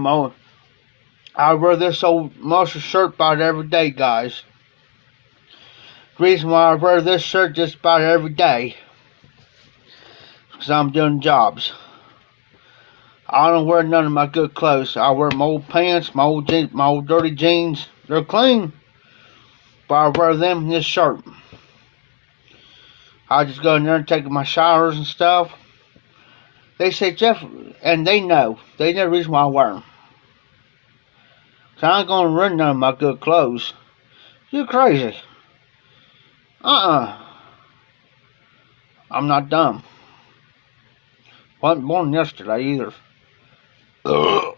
this old muscle shirt about every day, guys. The reason why I wear this shirt just about every day is because I'm doing jobs. I don't wear none of my good clothes. I wear my old pants, my old jeans, my old dirty jeans. They're clean, but I wear them in this shirt. I just go in there and take my showers and stuff. They say, Jeff, and they know the reason why I wear them. So I ain't gonna ruin none of my good clothes. You crazy? I'm not dumb. Wasn't born yesterday either.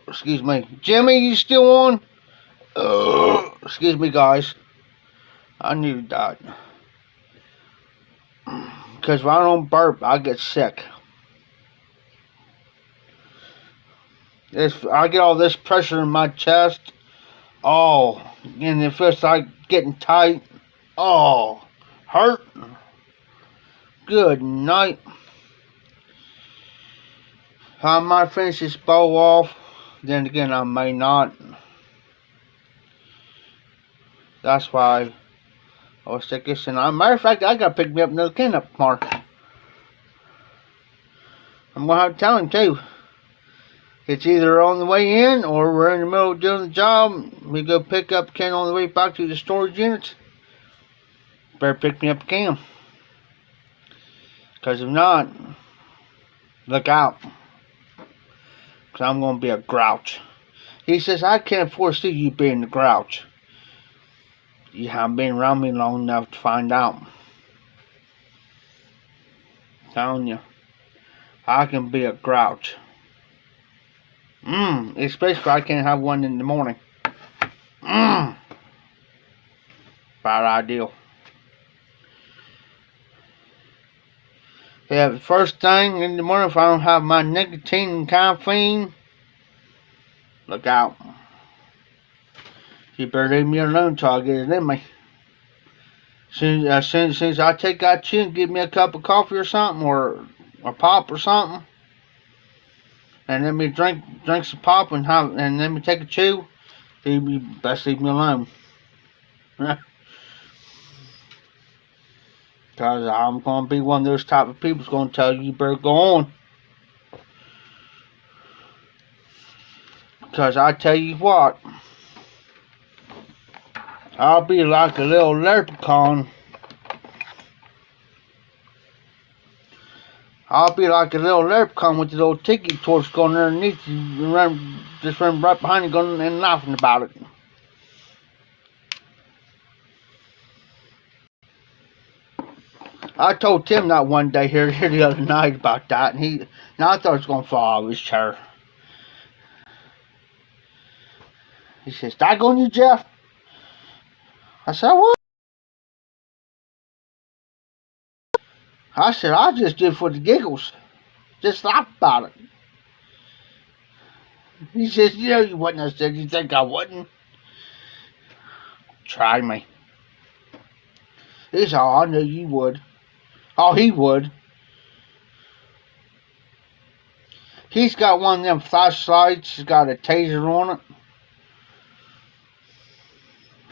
Excuse me. Jimmy, you still on? Excuse me, guys. I need to die. Because if I don't burp, I get sick. I get all this pressure in my chest. Oh, and it feels like getting tight. Oh, hurt. Good night. I might finish this bowl off. Then again, I may not. That's why I was sick. And matter of fact, I gotta pick me up another can up tomorrow. I'm gonna have to tell him too. It's either on the way in or we're in the middle of doing the job. We go pick up a can on the way back to the storage units. Better pick me up a can. Because if not, look out. Because I'm going to be a grouch. He says, I can't foresee you being a grouch. You haven't been around me long enough to find out. I'm telling you, I can be a grouch. Especially if I can't have one in the morning. Bad ideal. Yeah, the first thing in the morning, if I don't have my nicotine and caffeine, look out. You better leave me alone till I get it in me. As soon as I take that chew and give me a cup of coffee or something, or a pop or something, and let me drink some pop and let me take a chew, you best leave me alone. Because I'm going to be one of those type of people who's going to tell you better go on. Because I tell you what, I'll be like a little leprechaun. I'll be like a little leprechaun with the little tiki torch going underneath you and just run right behind you going and laughing about it. I told Tim that one day here the other night about that, and I thought he was going to fall out of his chair. He says, "Daggone you, Jeff. I said, what? I said, I just did it for the giggles. Just laugh about it. He says, you know you wouldn't. I said, you think I wouldn't? Try me. He said, oh, I knew you would. Oh, he would. He's got one of them flashlights. He's got a taser on it.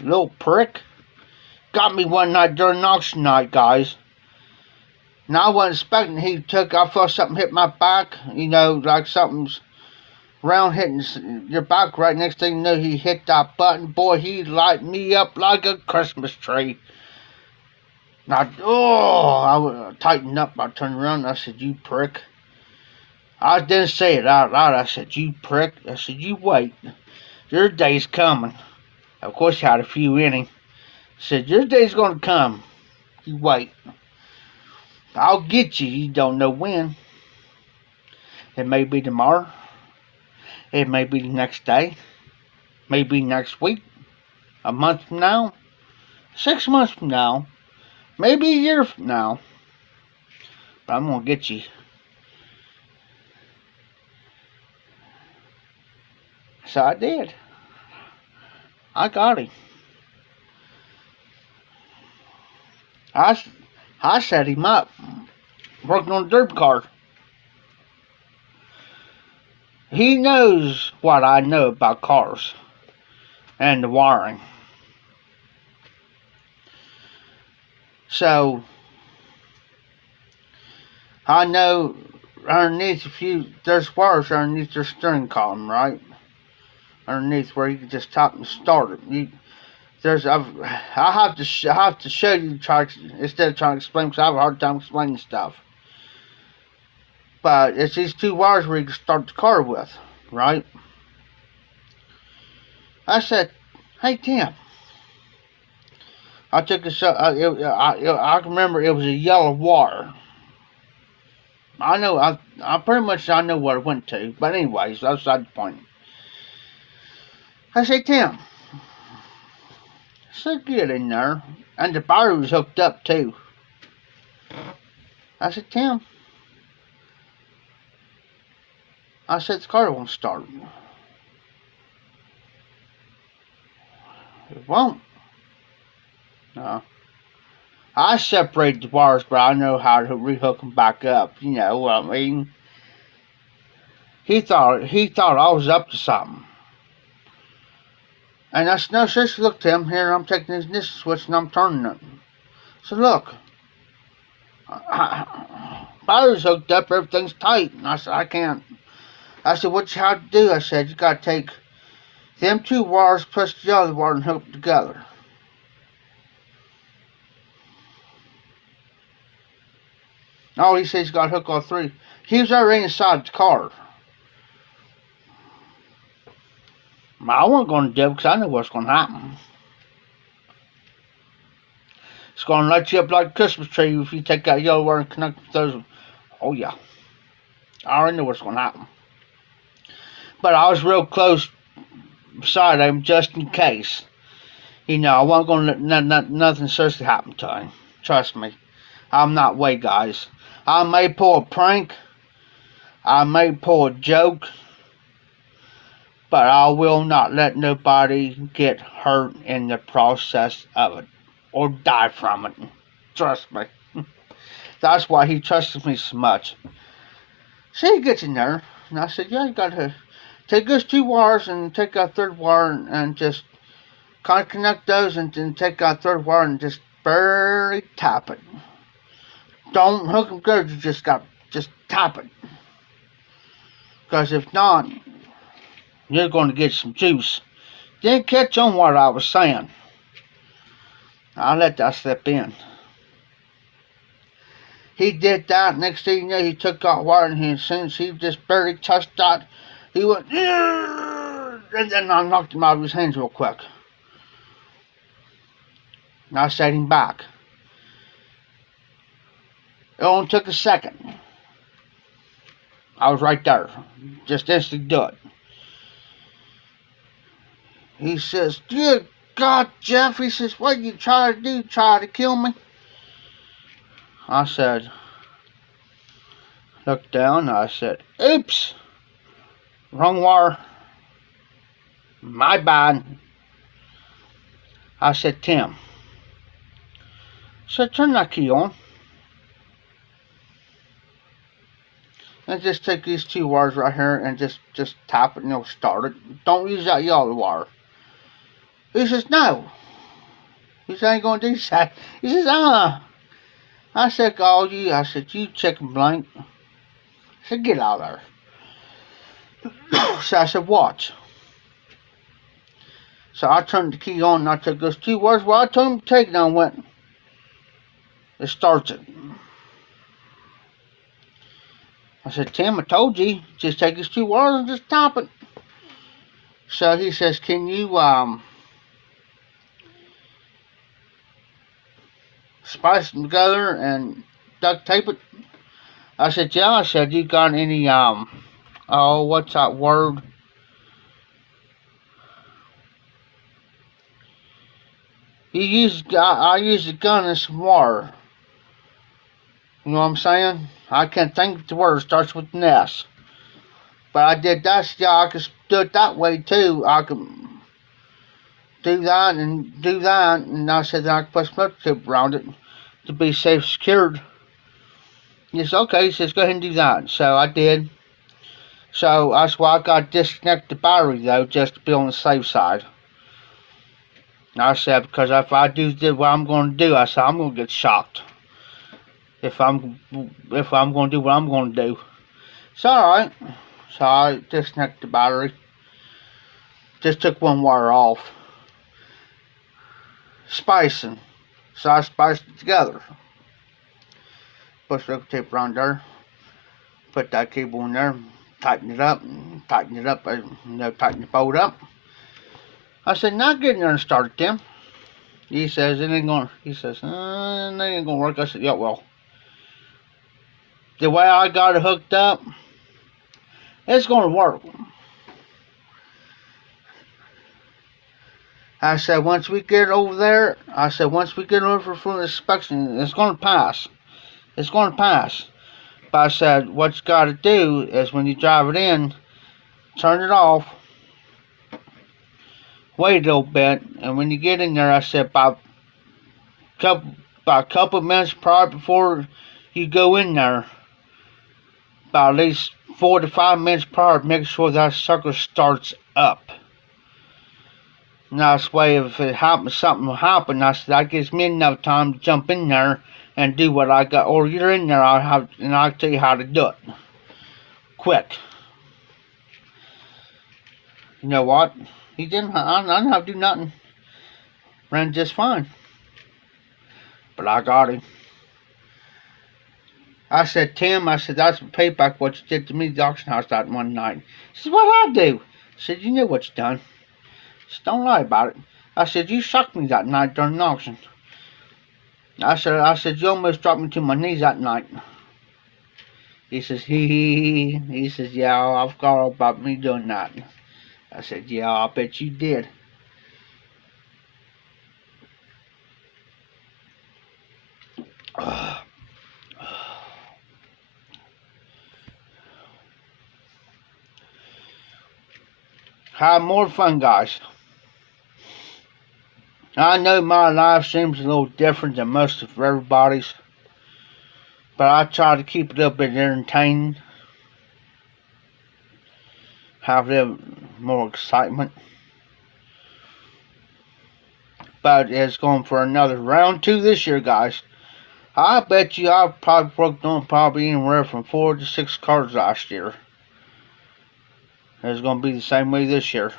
Little prick. Got me one night during auction night, guys. Now I wasn't expecting I felt something hit my back. You know, like something's round hitting your back. Right, next thing you know, he hit that button. Boy, he light me up like a Christmas tree. I tightened up. I turned around and I said, you prick. I didn't say it out loud. I said, you prick. I said, you wait. Your day's coming. Of course, I had a few in him. I said, your day's going to come. You wait. I'll get you. You don't know when. It may be tomorrow. It may be the next day. Maybe next week. A month from now. 6 months from now. Maybe a year from now. But I'm going to get you. So I did. I got him. I set him up. Working on a derby car. He knows what I know about cars. And the wiring. So, I know underneath there's wires underneath your steering column, right? Underneath where you can just tap and start it. I have to show you instead of trying to explain, because I have a hard time explaining stuff. But it's these two wires where you can start the car with, right? I said, hey Tim. I took I remember it was a yellow wire. I pretty much know what it went to. But anyways, that's beside the point. I said, Tim. I said, get in there. And the battery was hooked up too. I said, Tim. I said, the car won't start. It won't. No. I separated the wires, but I know how to rehook them back up. You know what I mean? He thought I was up to something. And I said, no, seriously, look, Tim, here, I'm taking this ignition switch and I'm turning it. So look. Battery's hooked up, everything's tight. And I said, I can't. I said, what you have to do? I said, you got to take them two wires plus the other wire and hook them together. Oh, he says he's got to hook all three. He was already inside the car. I wasn't going to do it because I knew what's going to happen. It's going to light you up like a Christmas tree if you take that yellow wire and connect with those. Oh, yeah. I already knew what's going to happen. But I was real close beside him just in case. You know, I wasn't going to let nothing seriously happen to him. Trust me. I'm that way, guys. I may pull a prank. I may pull a joke. But I will not let nobody get hurt in the process of it. Or die from it. Trust me. That's why he trusts me so much. So he gets in there. And I said, yeah, you got to take those two wires and take that third wire and just kind of connect those and then take that third wire and just barely tap it. Don't hook them good, you just tap it. Because if not, you're going to get some juice. Didn't catch on what I was saying. I let that slip in. He did that. Next thing you know, he took that wire and as soon as he just barely touched that, he went, and then I knocked him out of his hands real quick. And I set him back. It only took a second. I was right there. Just instantly do it. He says, dear God, Jeff, he says, what you try to do? Try to kill me? I said, looked down, I said, oops, wrong wire. My bad. I said, Tim. So turn that key on. And just take these 2 wires right here and just tap it and it'll start it. Don't use that yellow wire. He says, no. He says, I ain't gonna do that. He says, I said, call you. I said, you chicken blank. I said, get out of there. So I said, watch. So I turned the key on and I took those 2 wires. Well, I told him to take it and I went. It starts it. I said, Tim, I told you, just take these 2 wires and just tap it. So he says, can you spice them together and duct tape it? I said, yeah. I said, you got any what's that word? I use the gun and some wire. You know what I'm saying? I can't think of the word. It starts with an S. But I did that. So yeah, I could do it that way too. I can do that and do that. And I said I could put some duct tape around it to be safe secured. He said, okay. He says, go ahead and do that. So I did. So that's why I got to disconnect the battery though, just to be on the safe side. And I said, because if I do what I'm going to do, I said, I'm going to get shocked. If I'm going to do what I'm going to do. It's alright. So I disconnected the battery. Just took 1 wire off. Spicing. So I spiced it together. Put the tape around there. Put that cable in there. Tighten it up. Tighten the bolt up. I said, now get in there and start it, Tim. He says, it ain't gonna work. I said, yeah, well. The way I got it hooked up, it's gonna work. I said, once we get over there, for the inspection, it's gonna pass. It's gonna pass. But I said, what you gotta do is when you drive it in, turn it off, wait a little bit, and when you get in there, I said, about a couple minutes prior before you go in there, about at least 4 to 5 minutes prior, make sure that sucker starts up. Now, this way, if it happens, something will happen. I said, that gives me enough time to jump in there and do what I got. Or you're in there, I'll tell you how to do it. Quick. You know what? I didn't have to do nothing. Ran just fine. But I got him. I said, Tim, that's payback what you did to me at the auction house that one night. He said, what'd I do? I said, you know what you done. I said, don't lie about it. I said, you sucked me that night during the auction. I said, you almost dropped me to my knees that night. He says, he says, yeah, I forgot all about me doing that. I said, yeah, I bet you did. Have more fun, guys. I know my life seems a little different than most of everybody's, but I try to keep it a little bit entertaining. Have a little more excitement. But it's going for another round 2 this year, guys. I bet you I've probably worked on anywhere from 4 to 6 cards last year. It's going to be the same way this year.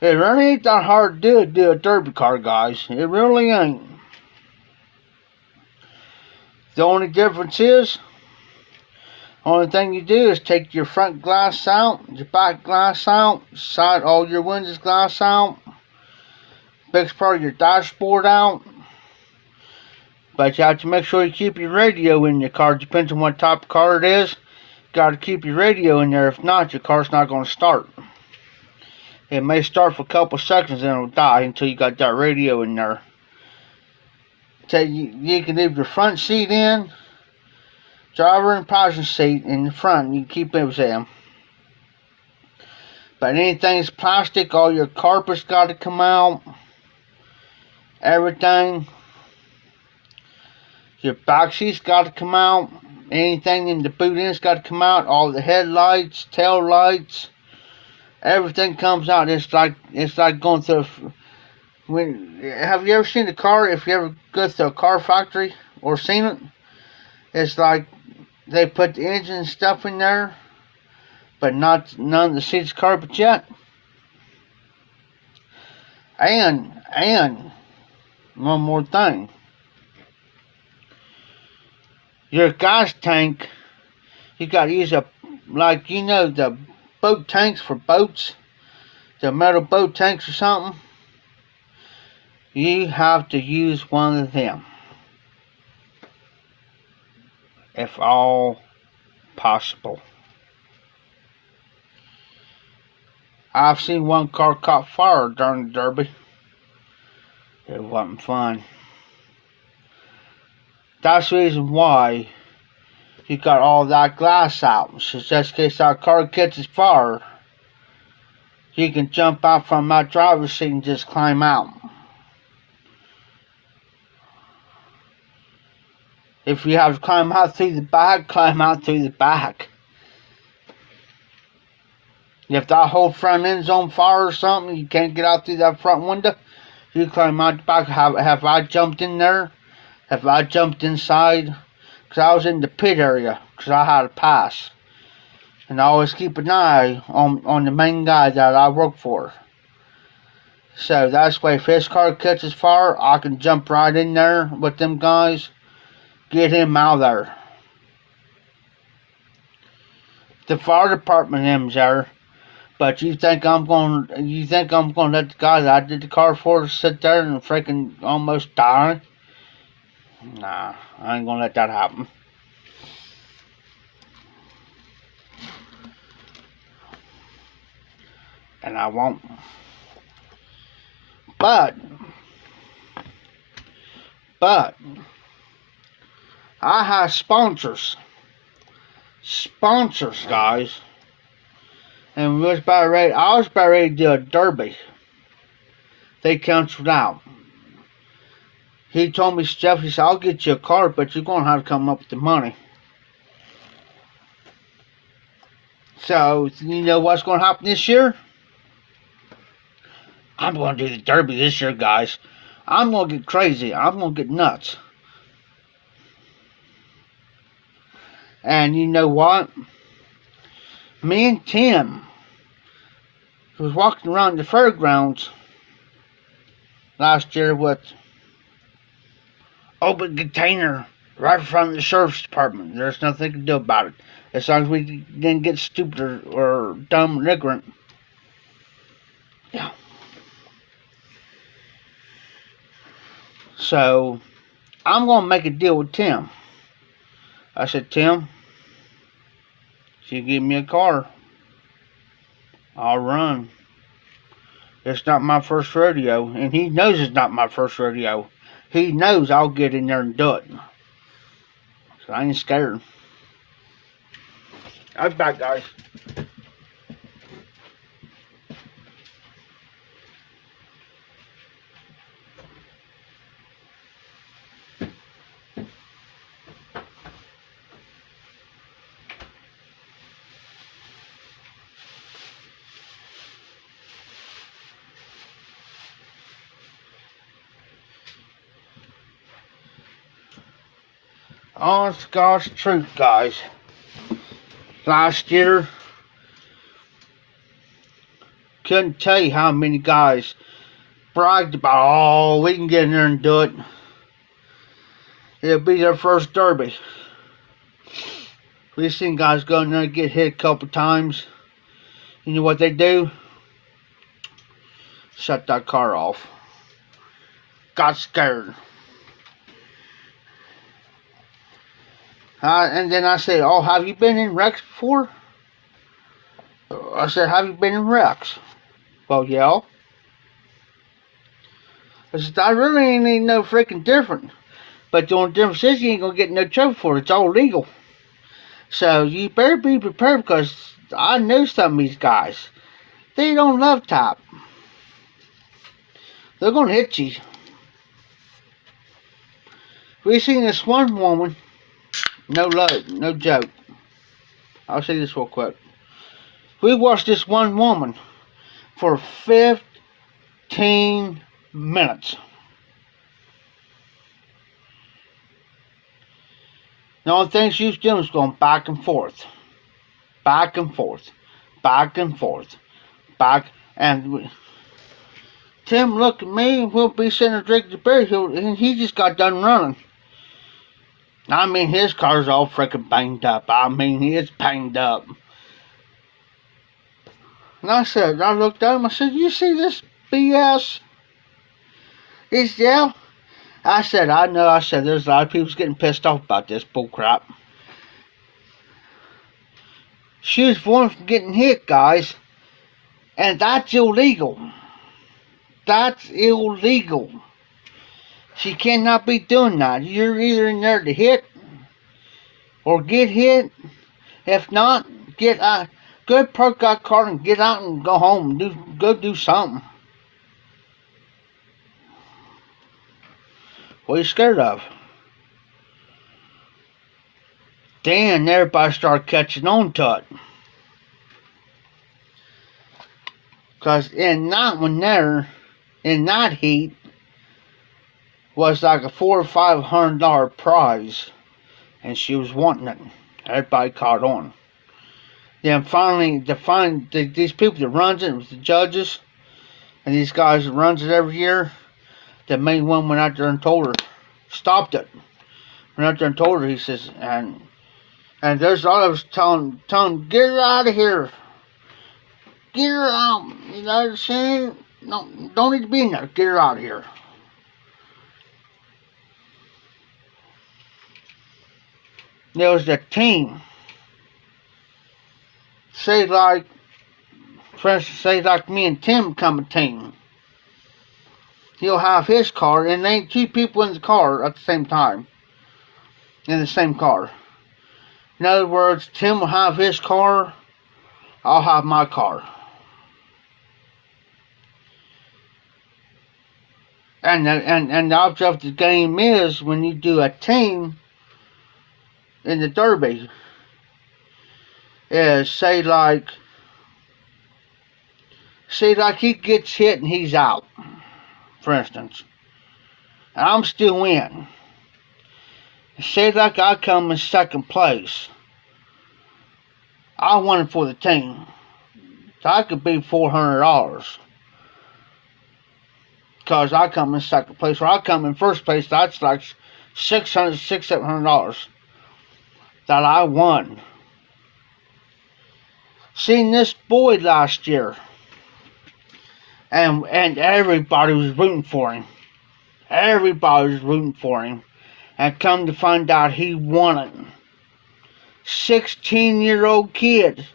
It really ain't that hard to do a derby card, guys. It really ain't. The only difference is, only thing you do is take your front glass out, your back glass out, side all your windows glass out, biggest part of your dashboard out, But you have to make sure you keep your radio in your car. Depends on what type of car it is. Got to keep your radio in there. If not, your car's not going to start. It may start for a couple seconds and it'll die until you got that radio in there. So you can leave your front seat in, driver and passenger seat in the front. You can keep everything. But anything's plastic, all your carpet's got to come out. Everything. Your back seat's got to come out. Anything in the boot end's got to come out. All the headlights, tail lights, everything comes out. It's like going through. Have you ever seen a car? If you ever go to a car factory or seen it, it's like they put the engine and stuff in there, but none of the seats carpet yet. And one more thing. Your gas tank, you got to use the boat tanks for boats, the metal boat tanks or something. You have to use one of them, if all possible. I've seen one car caught fire during the Derby. It wasn't fun. That's the reason why you got all that glass out. So just in case that car catches fire, you can jump out from that driver's seat and just climb out. If you have to climb out through the back, climb out through the back. If that whole front end's on fire or something, you can't get out through that front window, you climb out the back. Have I jumped in there? Have I jumped inside? Because I was in the pit area, because I had a pass. And I always keep an eye on the main guy that I work for. So that's why if his car catches fire, I can jump right in there with them guys. Get him out of there. The fire department them's there. But you think I'm gonna let the guy that I did the car for sit there and freaking almost die? Nah, I ain't gonna let that happen. And I won't. But I have sponsors. Sponsors, guys. And I was about ready to do a Derby. They canceled out. He told me, Jeff, he said, I'll get you a car, but you're going to have to come up with the money. So, you know what's going to happen this year? I'm going to do the Derby this year, guys. I'm going to get crazy. I'm going to get nuts. And you know what? Me and Tim was walking around the fairgrounds last year with open container right in front of the sheriff's department. There's nothing to do about it. As long as we didn't get stupid or dumb or ignorant. Yeah. So, I'm going to make a deal with Tim. I said, Tim, if you give me a car, I'll run. It's not my first rodeo, and he knows it's not my first rodeo. He knows I'll get in there and do it. So I ain't scared. I'll be back, guys. Honest God's truth, guys. Last year, couldn't tell you how many guys bragged about, oh, we can get in there and do it. It'll be their first Derby. We've seen guys go in there and get hit a couple times. You know what they do? Shut that car off. Got scared. And then I said, oh, have you been in wrecks before? I said, have you been in wrecks? Well, yeah. I said, I really ain't even no freaking different. But the only difference is you ain't gonna get no trouble for it. It's all legal. So you better be prepared, because I know some of these guys. They don't love top. They're gonna hit you. We seen this one woman, no joke. I'll say this real quick. We watched this one woman for 15 minutes. The only thing she was doing was going back and forth, back and forth, back and forth, back. And Tim looked at me, and we'll be sitting there drinking the beer, and he just got done running. I mean, his car's all freaking banged up. I mean, it's banged up. And I looked at him, I said, you see this BS? He said, yeah. I said, I know. I said, there's a lot of people getting pissed off about this bullcrap. She was born from getting hit, guys. And that's illegal. That's illegal. She cannot be doing that. You're either in there to hit or get hit. If not, get out. Go park that car and get out and go home. Go do something. What are you scared of? Then everybody started catching on to it. Because in that one there, in that heat, was like a $400 or $500 prize. And she was wanting it. Everybody caught on. Then finally, these people that runs it, with the judges, and these guys that runs it every year, the main one went out there and told her, stopped it. Went out there and told her, he says, and there's a lot of us telling, get her out of here. Get her out. You know what I'm saying? No, don't need to be in there. Get her out of here. There was a team. Say like, for instance, say like me and Tim come a team. He'll have his car, and there ain't two people in the car at the same time. In the same car. In other words, Tim will have his car, I'll have my car. And the object of the game is, when you do a team in the derby, is say like he gets hit and he's out, for instance, and I'm still in. Say like I come in second place. I won it for the team. So I could be $400. Because I come in second place, or I come in first place, that's like $700 that I won. Seen this boy last year, and everybody was rooting for him. Everybody was rooting for him, and come to find out he won it. 16-year-old kid,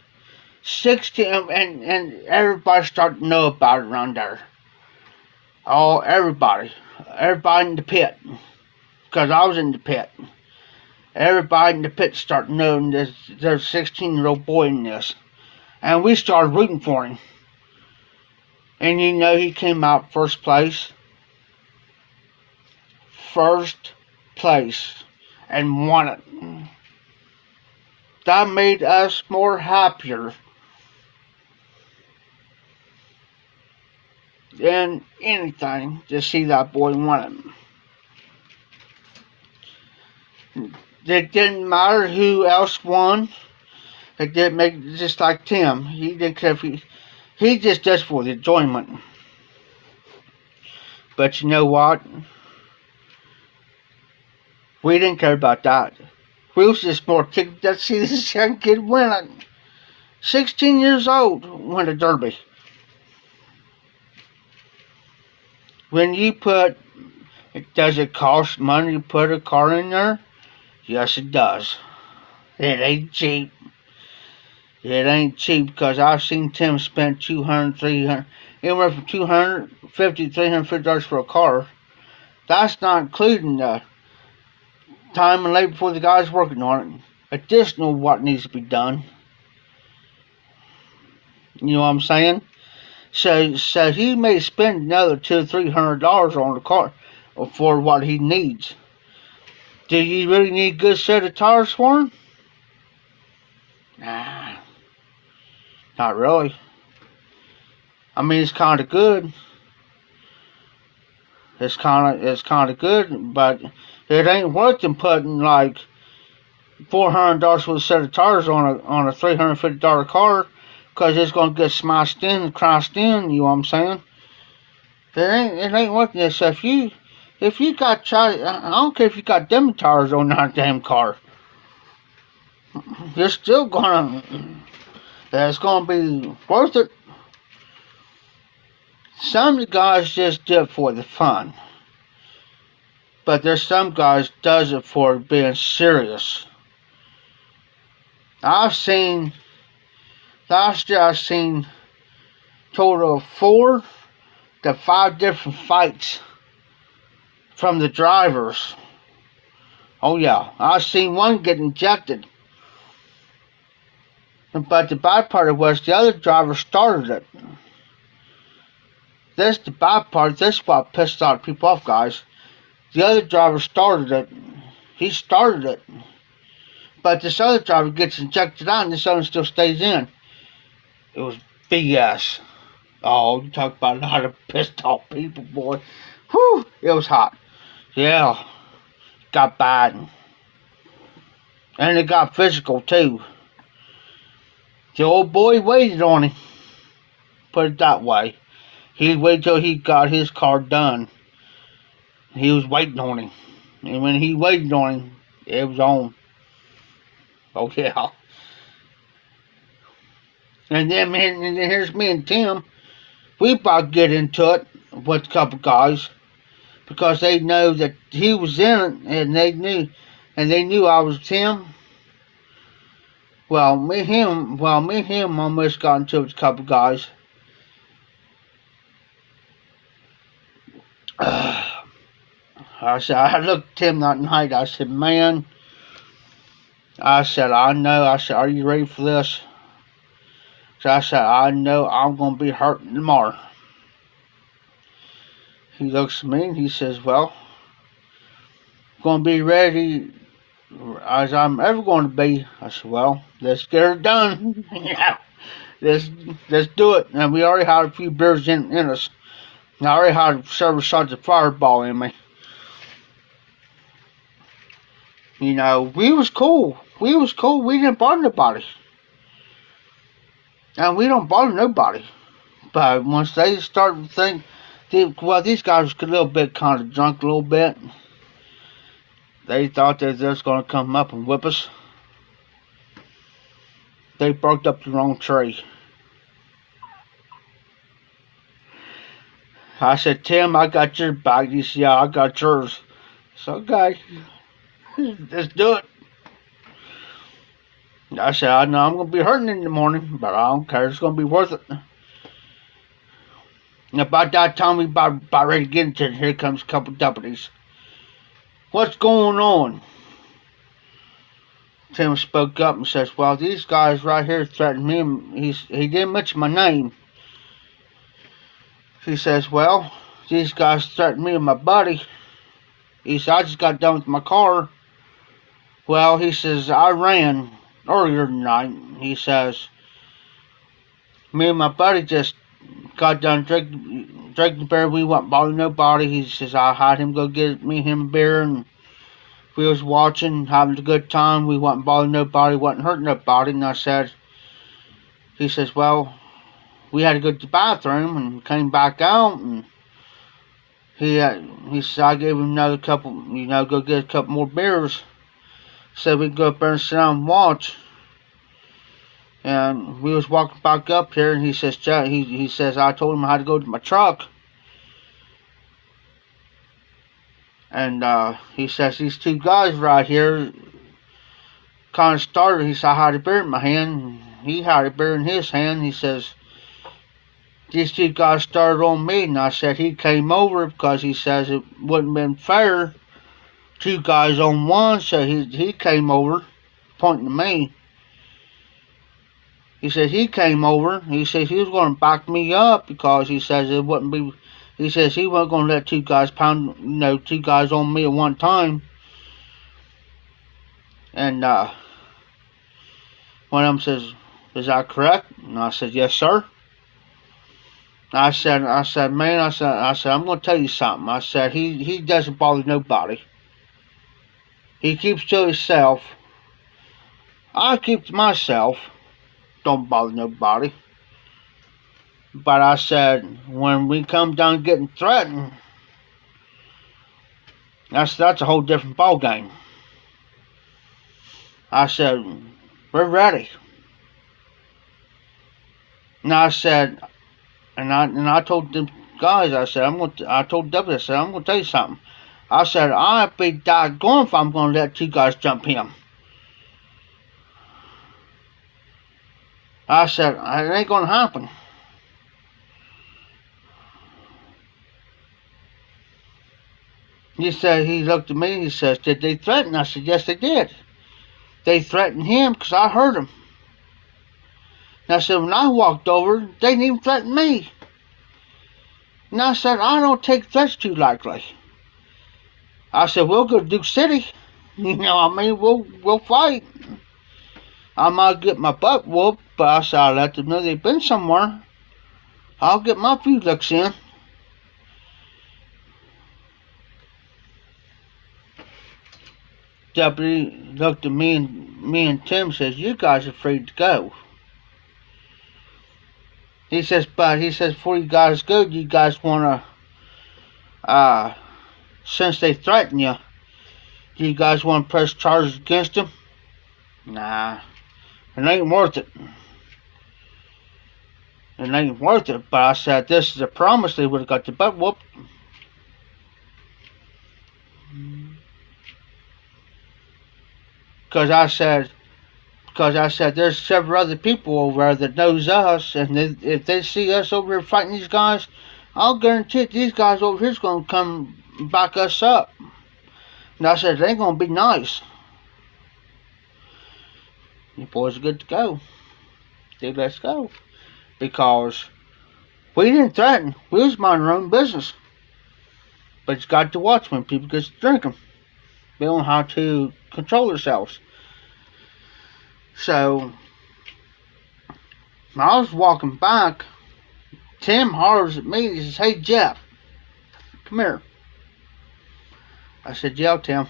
16, and everybody started to know about it around there. Oh, everybody in the pit, because I was in the pit. Everybody in the pit started knowing there's a 16-year-old boy in this. And we started rooting for him. And you know, he came out first place. First place. And won it. That made us more happier than anything to see that boy win it. It didn't matter who else won. It didn't make, just like Tim. He didn't care if he just does for the enjoyment. But you know what? We didn't care about that. We was just more tickled to see this young kid win it. 16 years old, win a derby. When you does it cost money to put a car in there? Yes, it does. It ain't cheap. It ain't cheap, because I've seen Tim spend $200, $300, anywhere from $250, $350 for a car. That's not including the time and labor for the guys working on it. Additional what needs to be done. You know what I'm saying? So he may spend another $200-$300 on the car for what he needs. Do you really need a good set of tires for him? Nah, not really. I mean, it's kind of good. It's kind of good, but it ain't worth them putting like $400 for a set of tires on a $350 car, because it's gonna get smashed in and crashed in. You know what I'm saying? It ain't worth it. So if you got I don't care if you got them tires on that damn car, you're still gonna. It's gonna be worth it. Some of the guys just do it for the fun, but there's some guys does it for being serious. Last year I've seen total of 4 to 5 different fights from the drivers. Oh yeah, I've seen one get ejected. But the bad part was the other driver started it. That's the bad part. This is what pissed a lot of people off, guys. The other driver started it. He started it. But this other driver gets ejected out and this other one still stays in. It was BS. Oh, you talk about a lot of pissed off people, boy. Whew, it was hot. Yeah, got bad. And it got physical, too. The old boy waited on him. Put it that way. He waited till he got his car done. He was waiting on him. And when he waited on him, it was on. Oh, yeah. And then here's me and Tim. We about to get into it with a couple guys, because they know that he was in it, and they knew I was Tim. Well, me and him almost got into it with a couple guys. I looked at Tim that night. I said, man, I know. I said, are you ready for this? So I said, I know I'm going to be hurting tomorrow. He looks at me and he says, well, I'm going to be ready as I'm ever going to be. I said, well, let's get her done. Yeah, let's do it. And we already had a few beers in us. And I already had several shots of Fireball in me. You know, we was cool. We didn't bother nobody. And we don't bother nobody. But once they started to think, well, these guys were a little bit kind of drunk a little bit. They thought they were just going to come up and whip us. They barked up the wrong tree. I said, Tim, I got your back. He said, yeah, I got yours. So, okay, let's do it. I said, I know I'm going to be hurting in the morning, but I don't care. It's going to be worth it. And about that time, we about ready to get into it. Here comes a couple deputies. What's going on? Tim spoke up and says, well, these guys right here threatened me. He didn't mention my name. He says, well, these guys threatened me and my buddy. He said, I just got done with my car. Well, he says, I ran earlier tonight. He says, me and my buddy just got done drinking beer. We wasn't bothering nobody. He says, I had him go get me and him a beer, and we was watching, having a good time. We wasn't bothering nobody, wasn't hurting nobody. And I said, he says, well, we had to go to the bathroom and came back out, and he said, I gave him another couple, go get a couple more beers. Said we could go up there and sit down and watch. And we was walking back up here, and he says, he says, I told him I had to go to my truck. And he says, these two guys right here, kind of started. He said, I had a beer in my hand. He had a beer in his hand. He says, these two guys started on me. And I said, he came over because he says it wouldn't have been fair. Two guys on one. So he came over, pointing to me. He said he came over. He says he was going to back me up because he says it wouldn't be. He says he wasn't going to let two guys two guys on me at one time. And one of them says, "Is that correct?" And I said, "Yes, sir." I said, man, I said, I'm going to tell you something. I said, he doesn't bother nobody. He keeps to himself. I keep to myself. Don't bother nobody. But I said, when we come down getting threatened, that's a whole different ball game. I said, we're ready. And I said, and I told the guys, I told W, I said, I'm gonna tell you something. I said, I'd be doggone if I'm gonna let two guys jump him. I said, it ain't gonna happen. He looked at me and he says, did they threaten? I said, yes, they did. They threatened him because I heard him. And I said, when I walked over, they didn't even threaten me. And I said, I don't take threats too lightly. I said, we'll go to Duke City. You know, I mean, we'll fight. I might get my butt whooped, but I said, I'll let them know they've been somewhere. I'll get my few looks in. Deputy looked at me and Tim and says, you guys are free to go. He says, before you guys go, do you guys want to, since they threaten you, do you guys want to press charges against them? Nah, it ain't worth it. It ain't worth it, but I said, this is a promise, they would have got the butt whooped. Because I said, there's several other people over there that knows us, and if they see us over here fighting these guys, I'll guarantee it, these guys over here's going to come back us up. And I said, it ain't going to be nice. You boys are good to go. Dude, let's go. Because we didn't threaten. We was minding our own business. But it's got to watch when people get to drinking. They don't know how to control themselves. So, when I was walking back, Tim hollers at me. He says, hey, Jeff, come here. I said, yeah, Tim.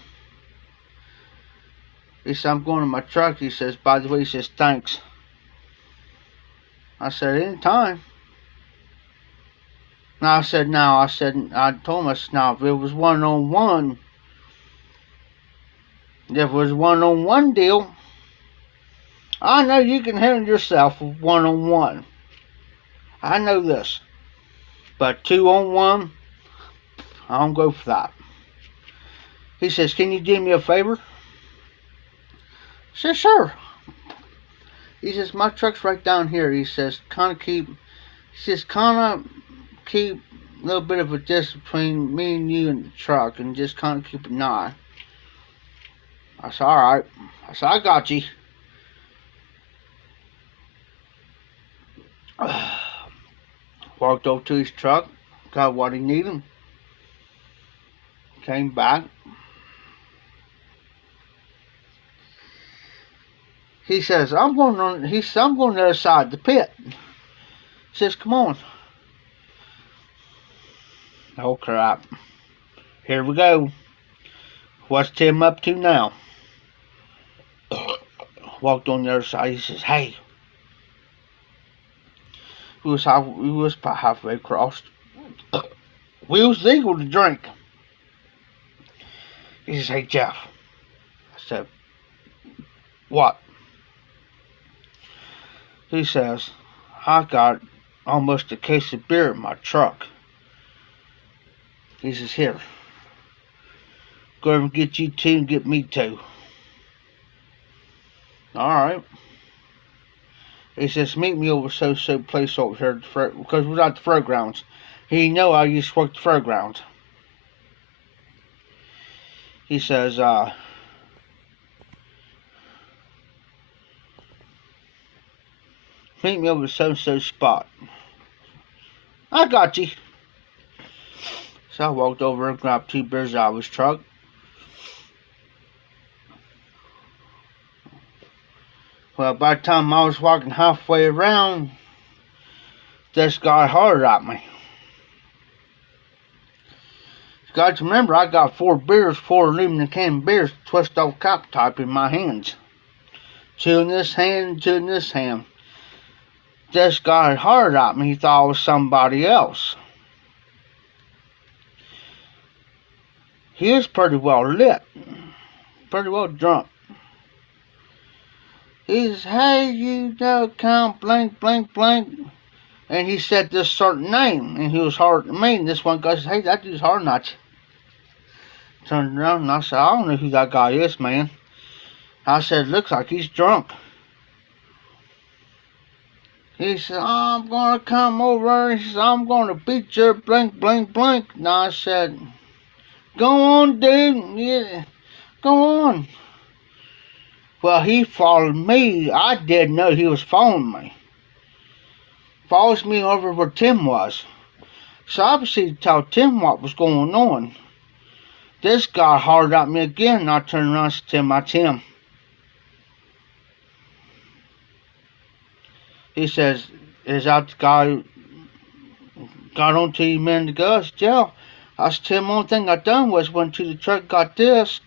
He said, I'm going to my truck. He says, by the way, he says, thanks. I said, anytime. Now, I told him, I said, now, if it was one-on-one, deal, I know you can handle yourself one-on-one. I know this. But 2-on-1, I don't go for that. He says, can you do me a favor? I said, sure. He says, my truck's right down here. He says, keep a little bit of a distance between me and you and the truck, and just kind of keep an eye. I said, alright. I said, I got you. Walked over to his truck, got what he needed, came back. He says, I'm going on the other side of the pit. He says, come on. Oh crap. Here we go. What's Tim up to now? Walked on the other side. He says, hey. We was about halfway across. We was legal to drink. He says, hey, Jeff. I said, what? He says, I got almost a case of beer in my truck. He says, here. Go over and get you two and get me two. Alright. He says, meet me over so place over here because we're at the fairgrounds. He know I used to work the fairgrounds. He says, meet me over so spot. I got you. So I walked over and grabbed 2 beers out of his truck. Well, by the time I was walking halfway around, this guy hollered at me. You got to remember, I got 4 beers, 4 aluminum can beers, twist off cap type in my hands. 2 in this hand, 2 in this hand. This guy hollered at me. He thought I was somebody else. He was pretty well lit, pretty well drunk. He says, hey, you know, count blank, blank, blank. And he said this certain name, and he was hard at me. And this one guy says, hey, that dude's hard at you. Turned around and I said, I don't know who that guy is, man. I said, looks like he's drunk. He said, I'm going to come over. He said, I'm going to beat your blank, blank, blank. And I said, go on, dude. Yeah, go on. Well, he followed me. I didn't know he was following me. Follows me over where Tim was. So I proceeded to tell Tim what was going on. This guy hollered at me again, and I turned around and said, Tim, that's him. He says, is that the guy who got on to you a minute ago? I said, yeah. I said, Tim, the only thing I done was went to the truck, got this.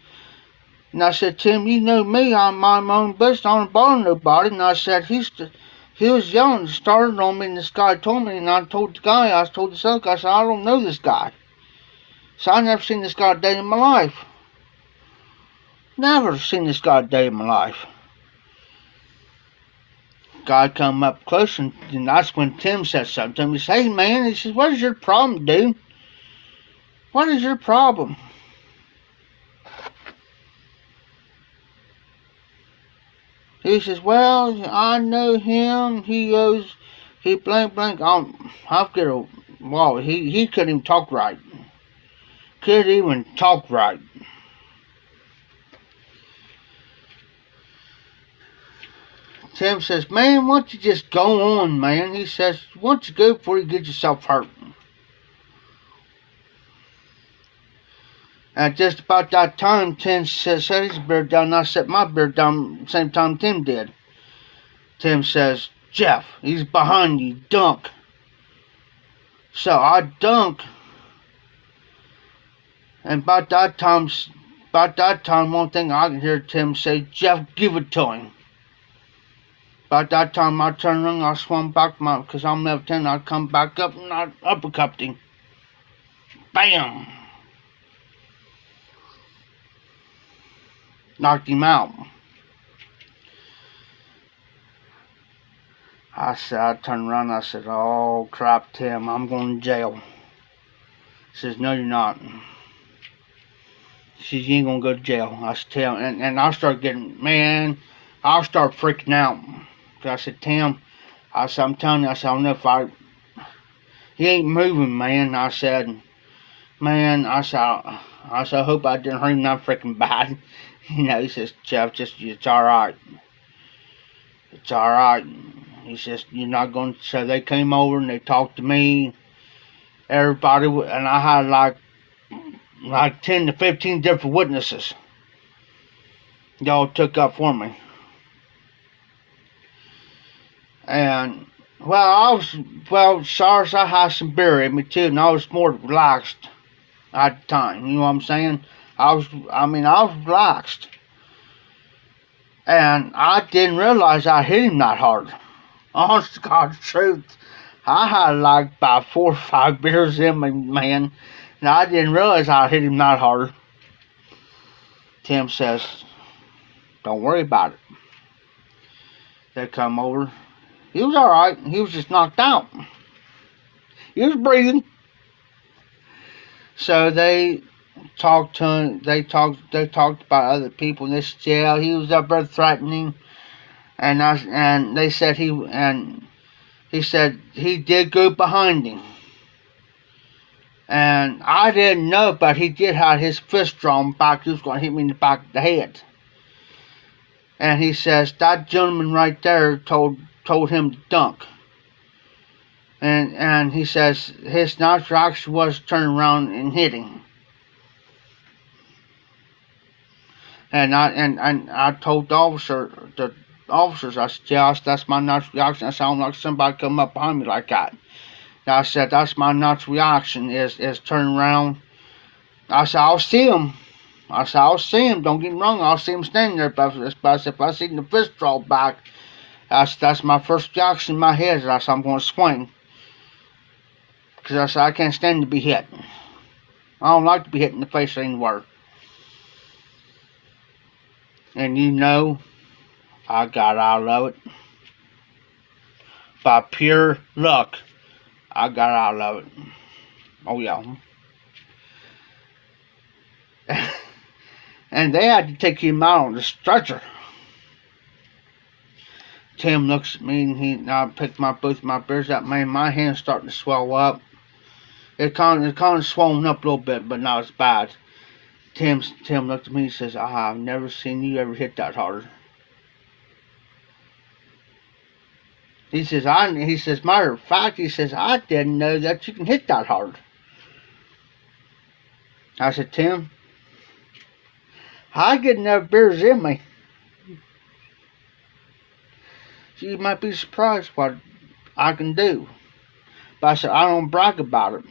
And I said, Tim, you know me, I mind my own business, I don't bother nobody. And I said, he was yelling, started on me, and this guy told me, and I told the guy, I told this other guy, I said, I don't know this guy. So I never seen this guy a day in my life. Never seen this guy a day in my life. Guy come up close, and that's when Tim said something to me. He said, hey man, he says, what is your problem, dude? What is your problem? He says, well, I know him. He blank, blank. I'll get a, well, he couldn't even talk right. Couldn't even talk right. Tim says, man, why don't you just go on, man? He says, why don't you go before you get yourself hurt? And just about that time, Tim set his beard down, and I set my beard down at the same time Tim did. Tim says, Jeff, he's behind you, dunk. So I dunk. And about that time, one thing I can hear Tim say, Jeff, give it to him. About that time, I turned around, I swung back, because I'm never telling, I come back up and I uppercut him. Bam! Knocked him out. I turned around and I said, oh crap, Tim, I'm going to jail. He says, no, you're not. He says, you ain't going to go to jail. I said, Tim, and I started getting, man, I started freaking out. I said, Tim, I said, I'm telling you, I said, I don't know if he ain't moving, man. I said, man, I hope I didn't hurt him that freaking bad. You know, he says, Jeff, it's all right. It's all right. He says, you're not going to, so they came over and they talked to me. Everybody, and I had like 10 to 15 different witnesses. Y'all took up for me. And, SARS, I had some beer in me too, and I was more relaxed at the time. You know what I'm saying? I was relaxed. And I didn't realize I hit him that hard. Honest to God's truth. I had like about 4 or 5 beers in me, man. And I didn't realize I hit him that hard. Tim says, don't worry about it. They come over. He was alright. He was just knocked out. He was breathing. So they talked to him. They talked about other people in this jail. He was up there threatening. and they said he said he did go behind him. And I didn't know, but he did have his fist drawn back. He was going to hit me in the back of the head. And he says that gentleman right there told him to dunk. And he says his natural action was to turn around and hit him. And I told the officers, I said, yeah, that's my natural reaction. I sound like somebody come up behind me like that. And I said, that's my natural reaction is turn around. I said, I'll see him. Don't get me wrong, I'll see him standing there. But if I see the fist draw back, that's my first reaction in my head. I said, I'm going to swing. Because I said, I can't stand to be hit. I don't like to be hit in the face anywhere. And you know, I got out of it. By pure luck, I got out of it. Oh, yeah. And they had to take him out on the stretcher. Tim looks at me and I picked both my beers up. Man, my hand's starting to swell up. It kind of swollen up a little bit, but not as bad. Tim looked at me and says, I've never seen you ever hit that hard. He says, matter of fact, he says, I didn't know that you can hit that hard. I said, Tim, I get enough beers in me. So you might be surprised what I can do. But I said, I don't brag about it.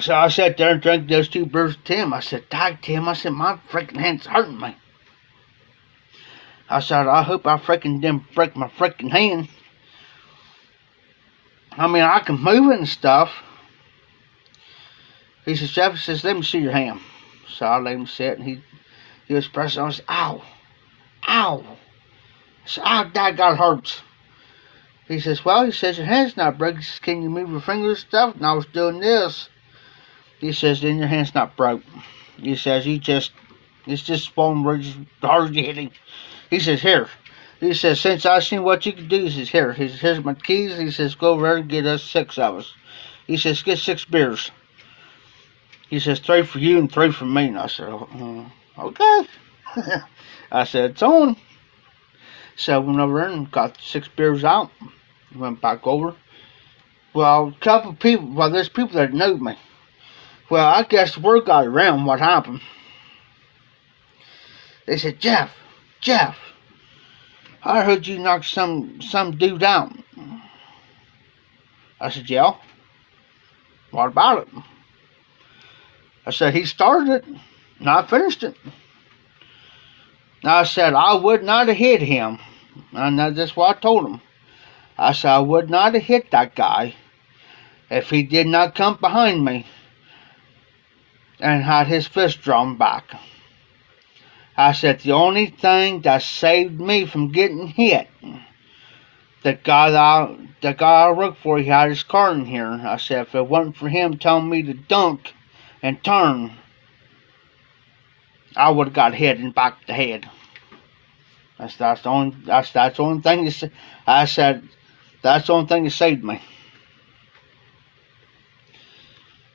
So I sat there and drank those 2 beers with Tim. I said, Dang, Tim, I said, my freaking hand's hurting me. I said, I hope I freaking didn't break my freaking hand. I mean, I can move it and stuff. He says, Jeff, he says, let me see your hand. So I let him sit, and he was pressing on. I said, ow. I said, ow, that hurts. He says, well, he says, your hand's not broke. He says, can you move your fingers and stuff? And I was doing this. He says, then your hand's not broke. He says, it's just swollen where the hard you hit him. He says, here. He says, since I seen what you can do, he says, here. He says, here's my keys. He says, go over there and get us 6 of us. He says, get 6 beers. He says, 3 for you and 3 for me. And I said, okay. I said, it's on. So I went over there and got 6 beers out. Went back over. Well, a couple of people, there's people that know me. Well, I guess the word got around what happened. They said, Jeff, I heard you knock some dude out. I said, yeah. What about it? I said, he started it, and I finished it. Now I said, I would not have hit him. And that's what I told him. I said, I would not have hit that guy if he did not come behind me and had his fist drawn back. I said, the only thing that saved me from getting hit, the guy I worked for, he had his car in here. I said, if it wasn't for him telling me to dunk and turn, I would have got hit in the back of the head. That's the only thing. I said, that's the only thing that saved me.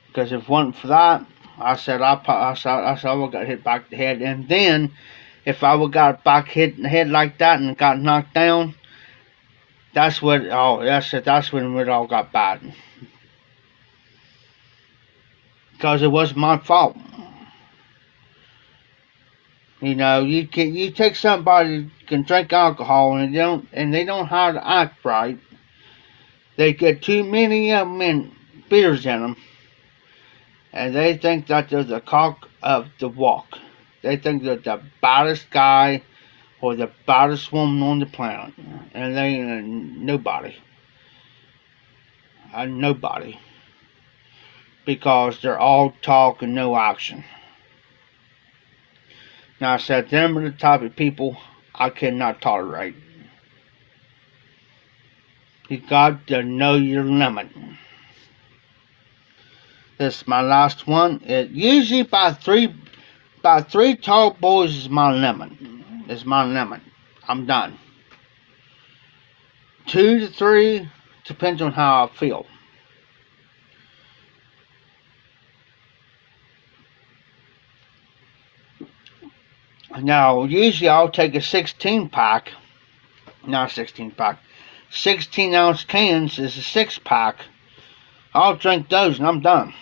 Because if it wasn't for that, I said I would have got hit back the head. And then, if I would have got back hit in the head like that and got knocked down, that's when it all got bad. Because it wasn't my fault. You know, you take somebody who can drink alcohol and they don't know how to act right. They get too many of them in beers in them. And they think that they're the cock of the walk. They think they're the baddest guy or the baddest woman on the planet. And they ain't nobody. Nobody. Because they're all talk and no action. Now I said, them are the type of people I cannot tolerate. You got to know your limit. This is my last one. It usually about three About 3 tall boys is my limit. I'm done. 2 to 3 depends on how I feel. Now, usually I'll take a 16 pack. Not a 16 pack. 16 ounce cans is a 6 pack. I'll drink those and I'm done.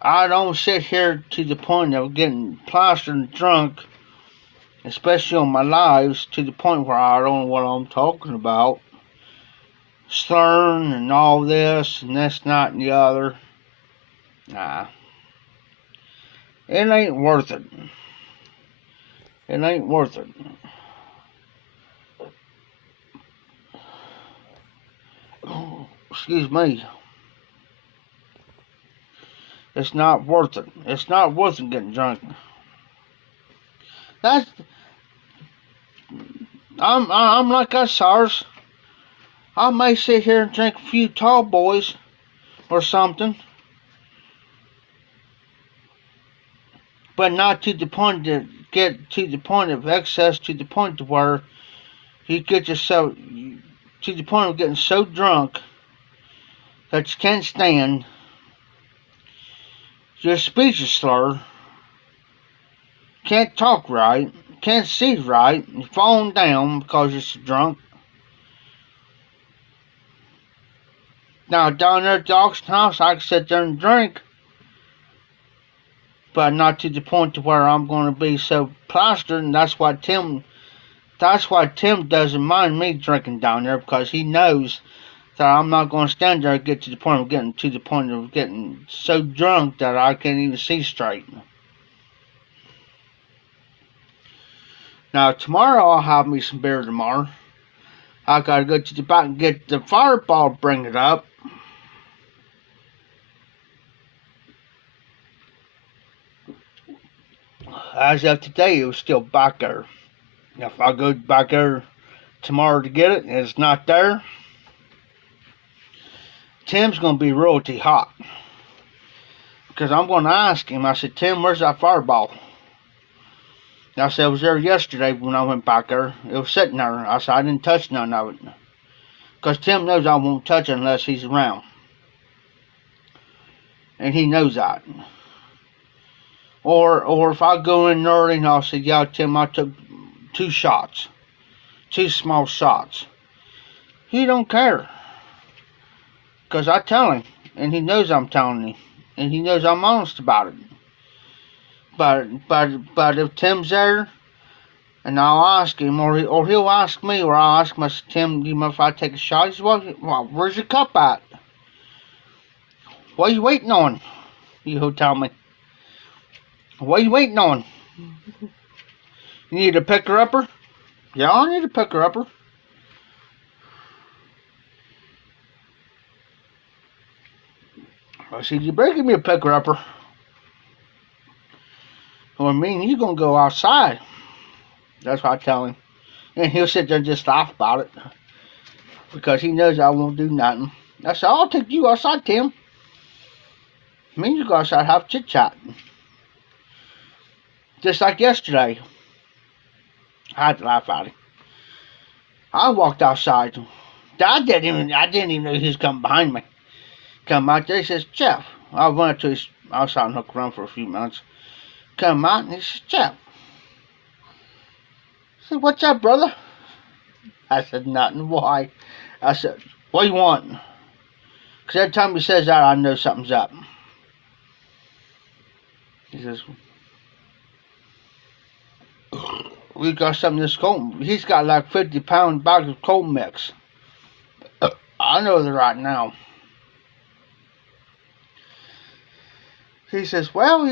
I don't sit here to the point of getting plastered and drunk, especially on my lives, to the point where I don't know what I'm talking about. Slurring and all this and this, that, and the other. Nah. It ain't worth it. It ain't worth it. Excuse me. It's not worth it. It's not worth it getting drunk. I'm like us, SARS. I may sit here and drink a few tall boys or something, but not to the point to get to the point of excess, to the point to where you get yourself to the point of getting so drunk that you can't stand. Your speech is slurred. Can't talk right. Can't see right. You're falling down because you're so drunk. Now, down there at the auction house, I can sit there and drink, but not to the point to where I'm going to be so plastered, and that's why Tim doesn't mind me drinking down there, because he knows that I'm not going to stand there and get to the point of getting so drunk that I can't even see straight. Now, tomorrow I'll have me some beer tomorrow. I gotta go to the back and get the fireball, bring it up. As of today, it was still back there. If I go back there tomorrow to get it and it's not there, Tim's going to be royalty hot. Because I'm going to ask him, I said, Tim, where's that fireball? I said, it was there yesterday when I went back there. It was sitting there. I said, I didn't touch none of it. Because Tim knows I won't touch it unless he's around. And he knows that. Or if I go in early and I'll say, yeah, Tim, I took 2 shots. 2 small shots. He don't care. Because I tell him. And he knows I'm telling him. And he knows I'm honest about it. But if Tim's there, and I'll ask him, or he'll ask me, or I'll ask him, I say, Tim, do you mind if I take a shot? He says, well, where's your cup at? What are you waiting on? He'll tell me. What are you waiting on? You need a picker-upper? Yeah, I need a picker-upper. I said, you better give me a picker-upper. Well, I mean, you're going to go outside. That's what I tell him. And he'll sit there and just laugh about it. Because he knows I won't do nothing. I said, I'll take you outside, Tim. Me and you go outside and have a chit-chat. Just like yesterday. I had to laugh at him. I walked outside. I didn't even know he was coming behind me. Come out there, he says, Jeff. I went to his outside and hooked around for a few minutes. Come out and he says, Jeff. I said, what's up, brother? I said, nothing. Why? I said, what do you want? Because every time he says that, I know something's up. He says, we got some of this cold. He's got like 50-pound bags of cold mix. I know they're right now. He says, well,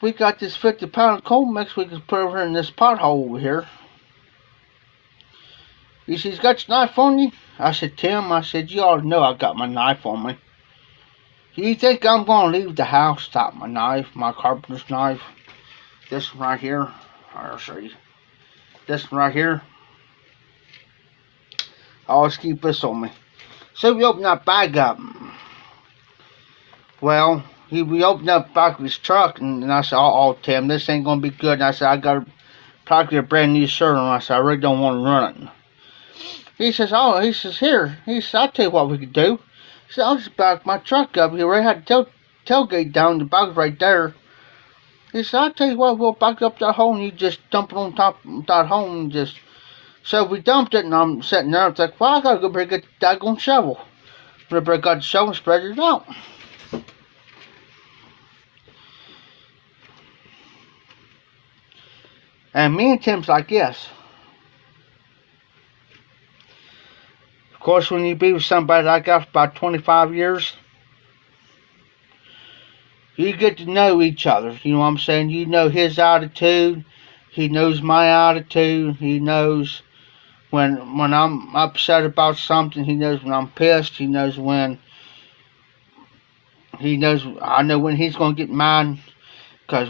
we got this 50-pound cold mix we can put over in this pothole over here. He says, got your knife on you? I said, Tim, you ought to know I got my knife on me. Do you think I'm going to leave the house without my knife, my carpenter's knife? This one right here. I'll show you. This one right here. I always keep this on me. So we open that bag up. Well, we opened up the back of his truck, and I said, oh, Tim, this ain't going to be good. And I said, I got to probably get a brand new shirt on. I said, I really don't want to run it. He says, here. He says, I'll tell you what we could do. He said, I'll just back my truck up. He already had the tailgate down. The back's right there. He said, I'll tell you what, we'll back up that hole, and you just dump it on top of that hole, and just... So we dumped it, and I'm sitting there. I was like, well, I got to go better get the daggone shovel. I got the shovel and spread it out. And me and Tim's like, yes. Of course, when you be with somebody like that for about 25 years, you get to know each other. You know what I'm saying? You know his attitude. He knows my attitude. He knows when I'm upset about something. He knows when I'm pissed. He knows when... I know when he's going to get mad. Because...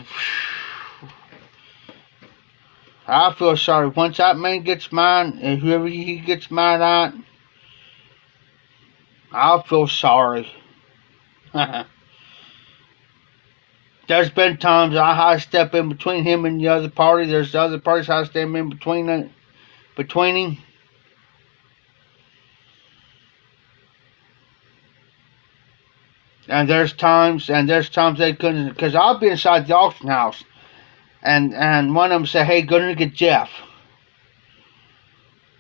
I feel sorry. Once that man gets mad, and whoever he gets mad at, I feel sorry. There's been times I had to step in between him and the other party. There's the other parties I step in between him. And there's times they couldn't, because I'll be inside the auction house, and one of them say, hey, go in and get Jeff.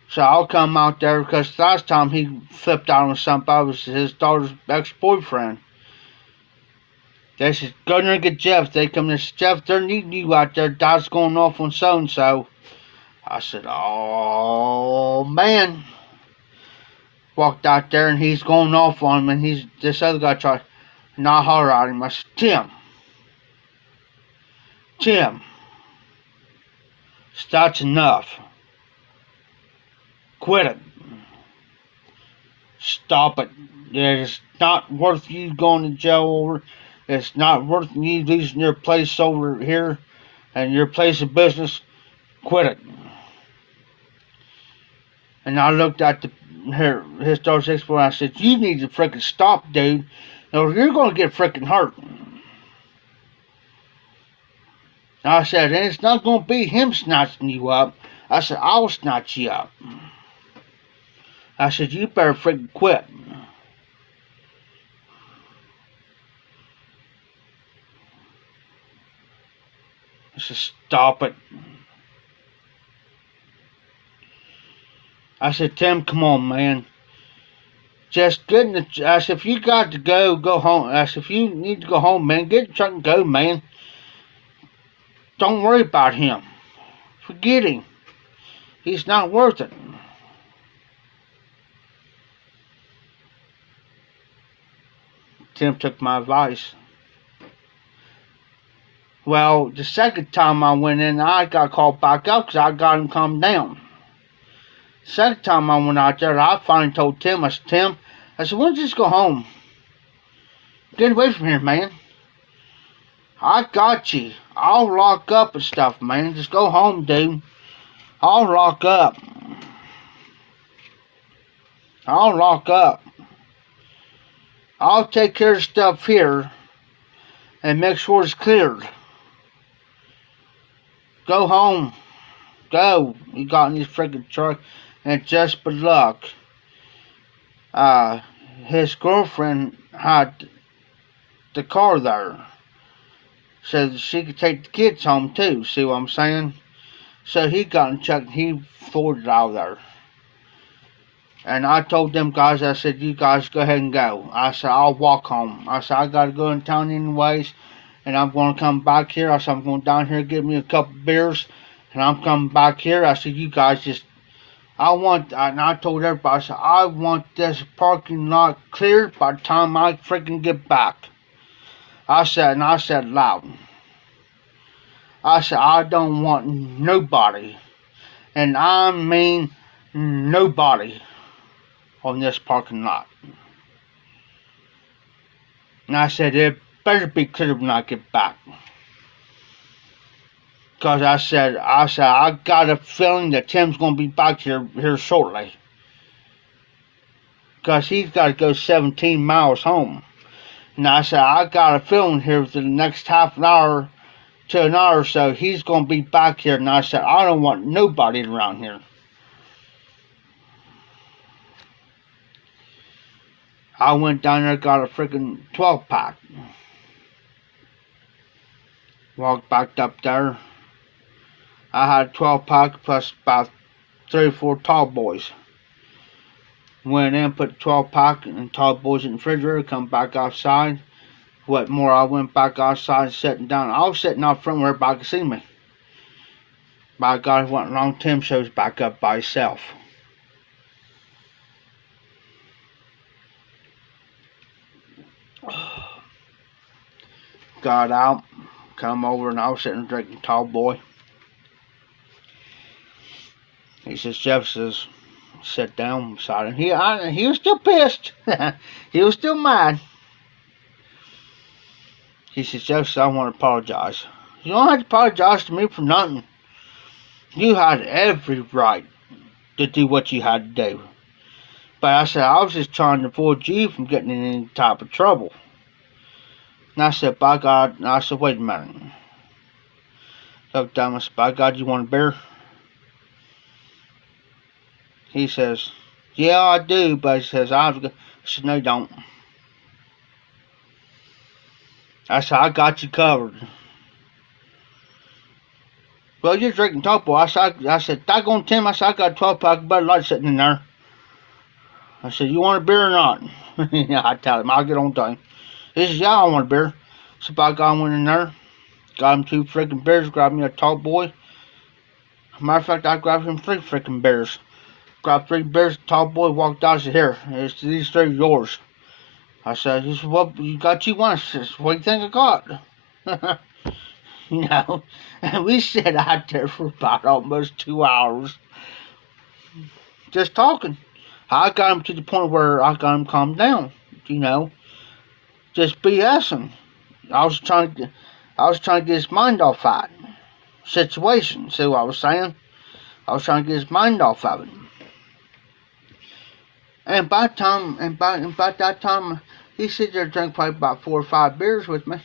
So I'll come out there, because last time he flipped out on something, I was his daughter's ex-boyfriend. They said, go in there and get Jeff. They come and say, Jeff, they're needing you out there. Dad's going off on so-and-so. I said, oh, man. Walked out there, and he's going off on him, and this other guy tried to not holler at him. I said, Tim, that's enough. Quit it. Stop it. It's not worth you going to jail over. It's not worth you losing your place over here and your place of business. Quit it. And I looked at his daughter's ex-boyfriend, and I said, you need to freaking stop, dude, or you're going to get freaking hurt. I said, and it's not going to be him snatching you up. I said, I'll snatch you up. I said, you better freaking quit. I said, stop it. I said, Tim, come on, man. Just get in the... I said, if you got to go home. I said, if you need to go home, man, get in the truck and go, man. Don't worry about him. Forget him. He's not worth it. Tim took my advice. Well, the second time I went in, I got called back up because I got him calmed down. Second time I went out there, I finally told Tim, I said, Tim, why don't you just go home? Get away from here, man. I got you. I'll lock up and stuff, man. Just go home, dude. I'll lock up. I'll lock up. I'll take care of stuff here and make sure it's cleared. Go home. Go. You got in this freaking truck. And just by luck, his girlfriend had the car there, so she could take the kids home too. See what I'm saying? So he got in the truck and he forwarded out of there. And I told them guys, I said, you guys go ahead and go. I said, I'll walk home. I said, I got to go in town anyways, and I'm going to come back here. I said, I'm going down here, get me a couple beers, and I'm coming back here. I said, you guys just, and I told everybody, I said, I want this parking lot cleared by the time I freaking get back. I said loud. I said, I don't want nobody, and I mean nobody, on this parking lot. And I said, it better be clear when I get back. Because I said, I got a feeling that Tim's going to be back here shortly. Because he's got to go 17 miles home. And I said, I got a feeling here within the next half an hour to an hour or so, he's going to be back here. And I said, I don't want nobody around here. I went down there, got a freaking 12-pack. Walked back up there. I had a 12-pack plus about 3 or 4 tall boys. Went in, put the 12-pack and tall boys in the refrigerator, come back outside. What more, I went back outside sitting down. I was sitting out front where everybody could see me. By God, it wasn't long. Tim shows back up by himself. Got out, come over, and I was sitting drinking tall boy. He says, Jeff says, sit down beside him. He was still pissed. He was still mad. He says, Jeff says, I want to apologize. You don't have to apologize to me for nothing. You had every right to do what you had to do. But I said, I was just trying to avoid you from getting in any type of trouble. And I said, by God, and I said, wait a minute. Looked down, I said, by God, you want a beer? He says, yeah, I do, but he says, I said, no, you don't. I said, I got you covered. Well, you're drinking top boy. I said, daggone Tim, I said, I got a 12-pack of Bud Light sitting in there. I said, you want a beer or not? Yeah, I tell him, I'll get on time. He says, yeah, I want a beer. So by God, I went in there, got him 2 freaking beers, grabbed me a tall boy. Matter of fact, I grabbed him 3 freaking beers. Grabbed 3 beers, tall boy walked out and said, here, these 3 are yours. I said, he said, well, you got you one. I said, what do you think I got? You know, and we sat out there for about almost 2 hours. Just talking. I got him to the point where I got him calmed down, you know. Just BSing. I was trying to get his mind off that situation. See what I was saying? I was trying to get his mind off of it. And by that time, he sit there and drank probably about 4 or 5 beers with me.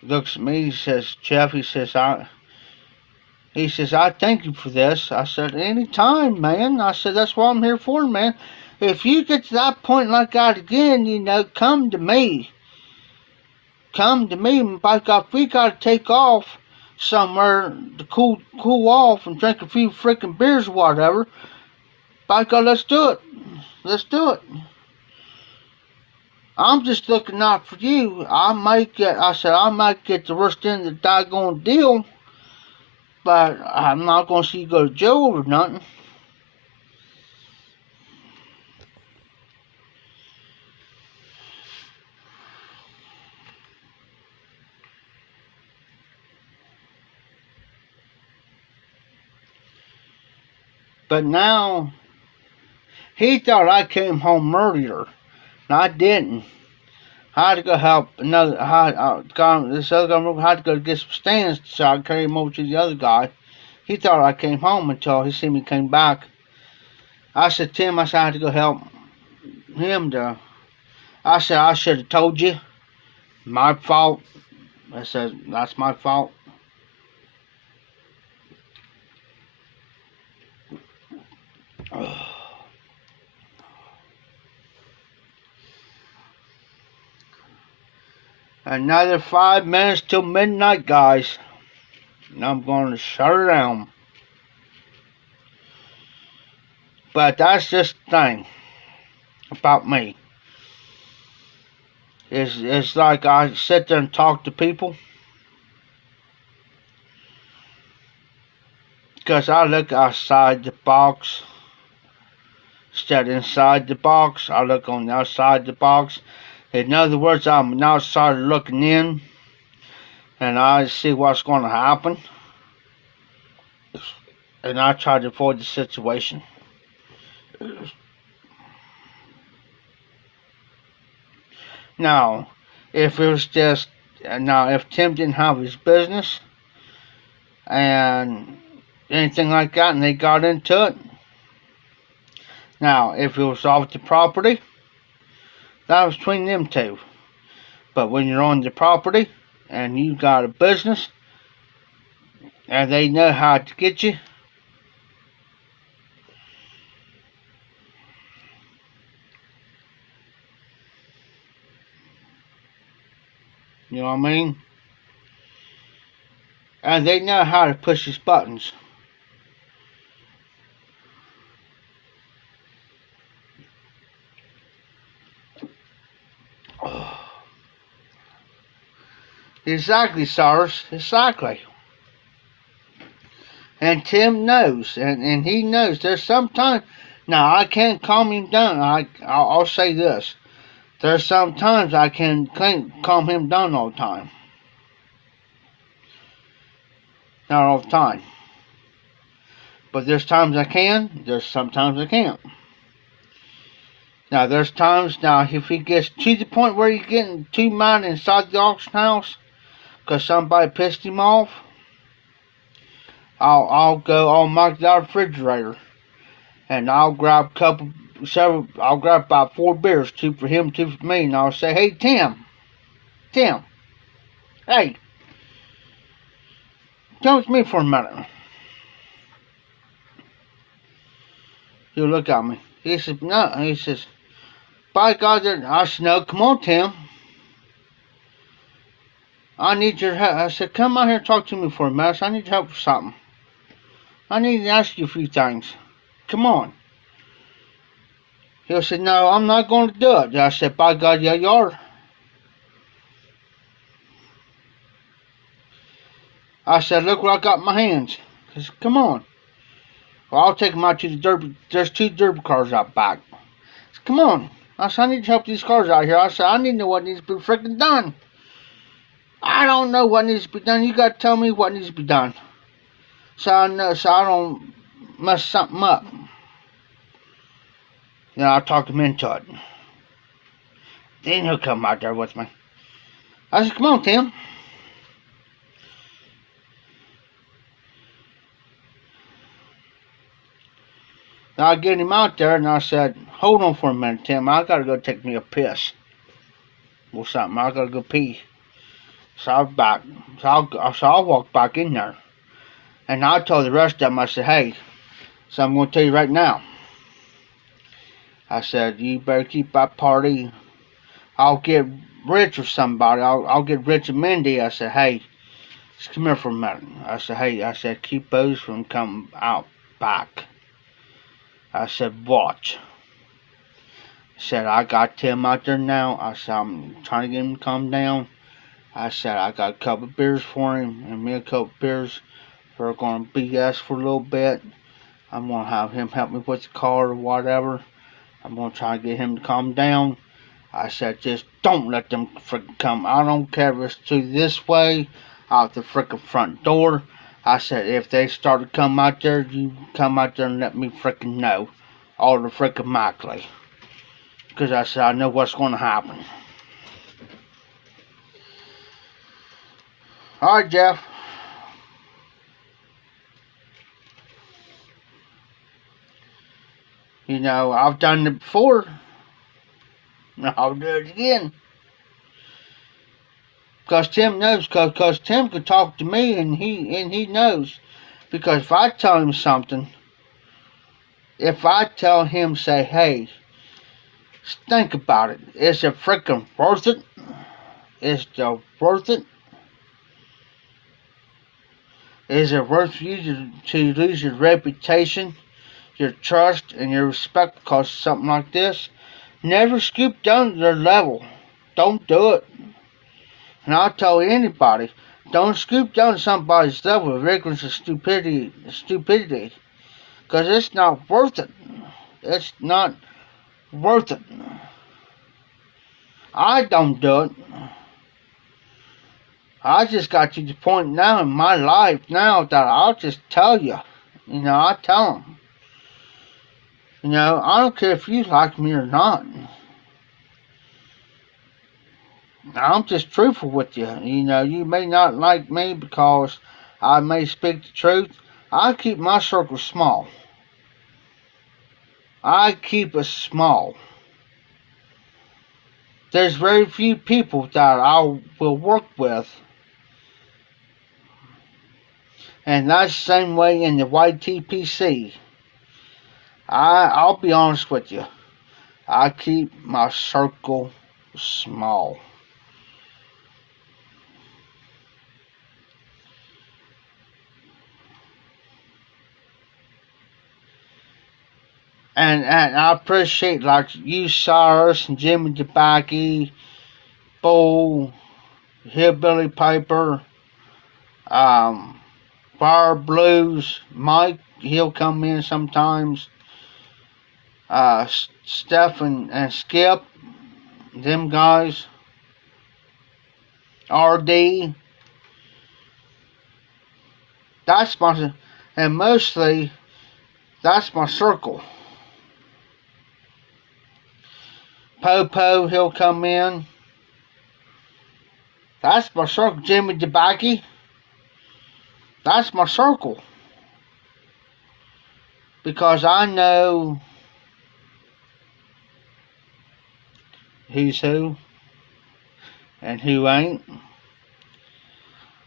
He looks at me, he says, Jeff, he says, I thank you for this. I said, anytime, man. I said, that's what I'm here for, man. If you get to that point like that again, you know, come to me. Come to me. By God, if we got to take off somewhere to cool off and drink a few freaking beers or whatever, by God, let's do it. Let's do it. I'm just looking out for you. I might get the worst end of the doggone deal, but I'm not going to see you go to jail over nothing. But now, he thought I came home earlier, and I didn't. I had to go help this other guy had to go get some stands so I could carry him over to the other guy. He thought I came home until he seen me came back. I said, Tim, I had to go help him I said, I should have told you. My fault. I said, that's my fault. Another 5 minutes till midnight, guys. And I'm going to shut her down. But that's just the thing about me. It's like I sit there and talk to people. Because I look outside the box instead of inside the box. I look on the outside the box. In other words, I'm an outsider looking in, and I see what's going to happen, and I try to avoid the situation. Now, if Tim didn't have his business and anything like that, and they got into it, Now, if it was off the property, that was between them two. But when you're on the property and you got a business and they know how to get you, you know what I mean? And they know how to push his buttons. Exactly, Cyrus. Exactly. And Tim knows, and he knows. There's sometimes, now I can't calm him down. I'll say this. There's sometimes I can't calm him down all the time. Not all the time. But there's times I can, there's sometimes I can't. Now there's times, now if he gets to the point where he's getting too mad inside the auction house because somebody pissed him off, I'll mark the refrigerator and I'll grab I'll grab about 4 beers, 2 for him, 2 for me, and I'll say, hey Tim, hey, come with me for a minute. He'll look at me. He says, no, he says, by God, I said, no, come on, Tim. I need your help. I said, come out here and talk to me for a minute. I need your help with something. I need to ask you a few things. Come on. He said, no, I'm not going to do it. I said, by God, yeah, you are. I said, look what I got in my hands. He said, come on. Well, I'll take him out to the derby. There's 2 derby cars out back. I said, come on. I said, I need to help these cars out here. I said, I need to know what needs to be freaking done. I don't know what needs to be done. You got to tell me what needs to be done. So I don't mess something up. Then I'll talk him into it. Then he'll come out there with me. I said, come on, Tim. Then I get him out there and I said, hold on for a minute, Tim. I got to go take me a piss. Or something. I got to go pee. So I'll walk back in there. And I told the rest of them, I said, hey, so I'm going to tell you right now. I said, you better keep that party. I'll get Rich or somebody. I'll get Rich and Mindy. I said, hey, just come here for a minute. I said, hey, keep those from coming out back. I said, watch. I said, I got Tim out there now. I said, I'm trying to get him to calm down. I said, I got a couple of beers for him, and me a couple of beers. We're going to BS for a little bit. I'm going to have him help me with the car or whatever. I'm going to try to get him to calm down. I said, just don't let them freaking come. I don't care if it's to this way, out the freaking front door. I said, if they start to come out there, you come out there and let me freaking know. All the freaking likely. Because I said, I know what's going to happen. Alright, Jeff. You know, I've done it before. I'll do it again. Because Tim knows, because Tim could talk to me and he knows. Because if I tell him something, if I tell him, say, hey, think about it. Is it freaking worth it? Is it worth it? Is it worth you to lose your reputation, your trust, and your respect because of something like this? Never scoop down to their level. Don't do it. And I'll tell anybody, don't scoop down to somebody's level of ignorance and stupidity. Because it's not worth it. It's not worth it. I don't do it. I just got to the point now in my life now that I'll just tell you. You know, I tell them. You know, I don't care if you like me or not. I'm just truthful with you. You know, you may not like me because I may speak the truth. I keep my circle small. I keep it small. There's very few people that I will work with. And that's the same way in the YTPC. I'll be honest with you. I keep my circle small. And I appreciate like you, Cyrus, and Jimmy DeBacky, Bull, Hillbilly Piper, Fire Blues, Mike, he'll come in sometimes. Steph and Skip, them guys. RD. That's my, and mostly, that's my circle. Popo, he'll come in. That's my circle. Jimmy DeBacky. That's my circle. Because I know who's who and who ain't.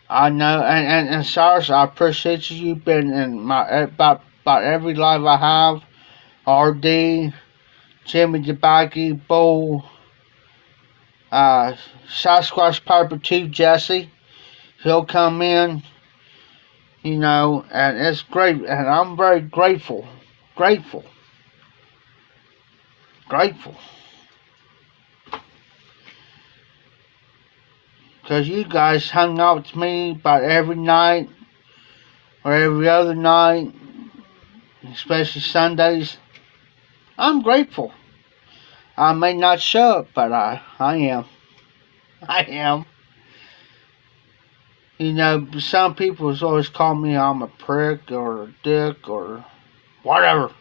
I know, and Cyrus, I appreciate you. You've been in my about every live I have. RD, Jimmy DeBacky, Bull, Sasquatch Piper 2, Jesse. He'll come in, you know, and it's great, and I'm very grateful. Because you guys hung out with me about every night or every other night, especially Sundays. I'm grateful. I may not show up, but I am. I am. You know, some people always call me I'm a prick or a dick or whatever.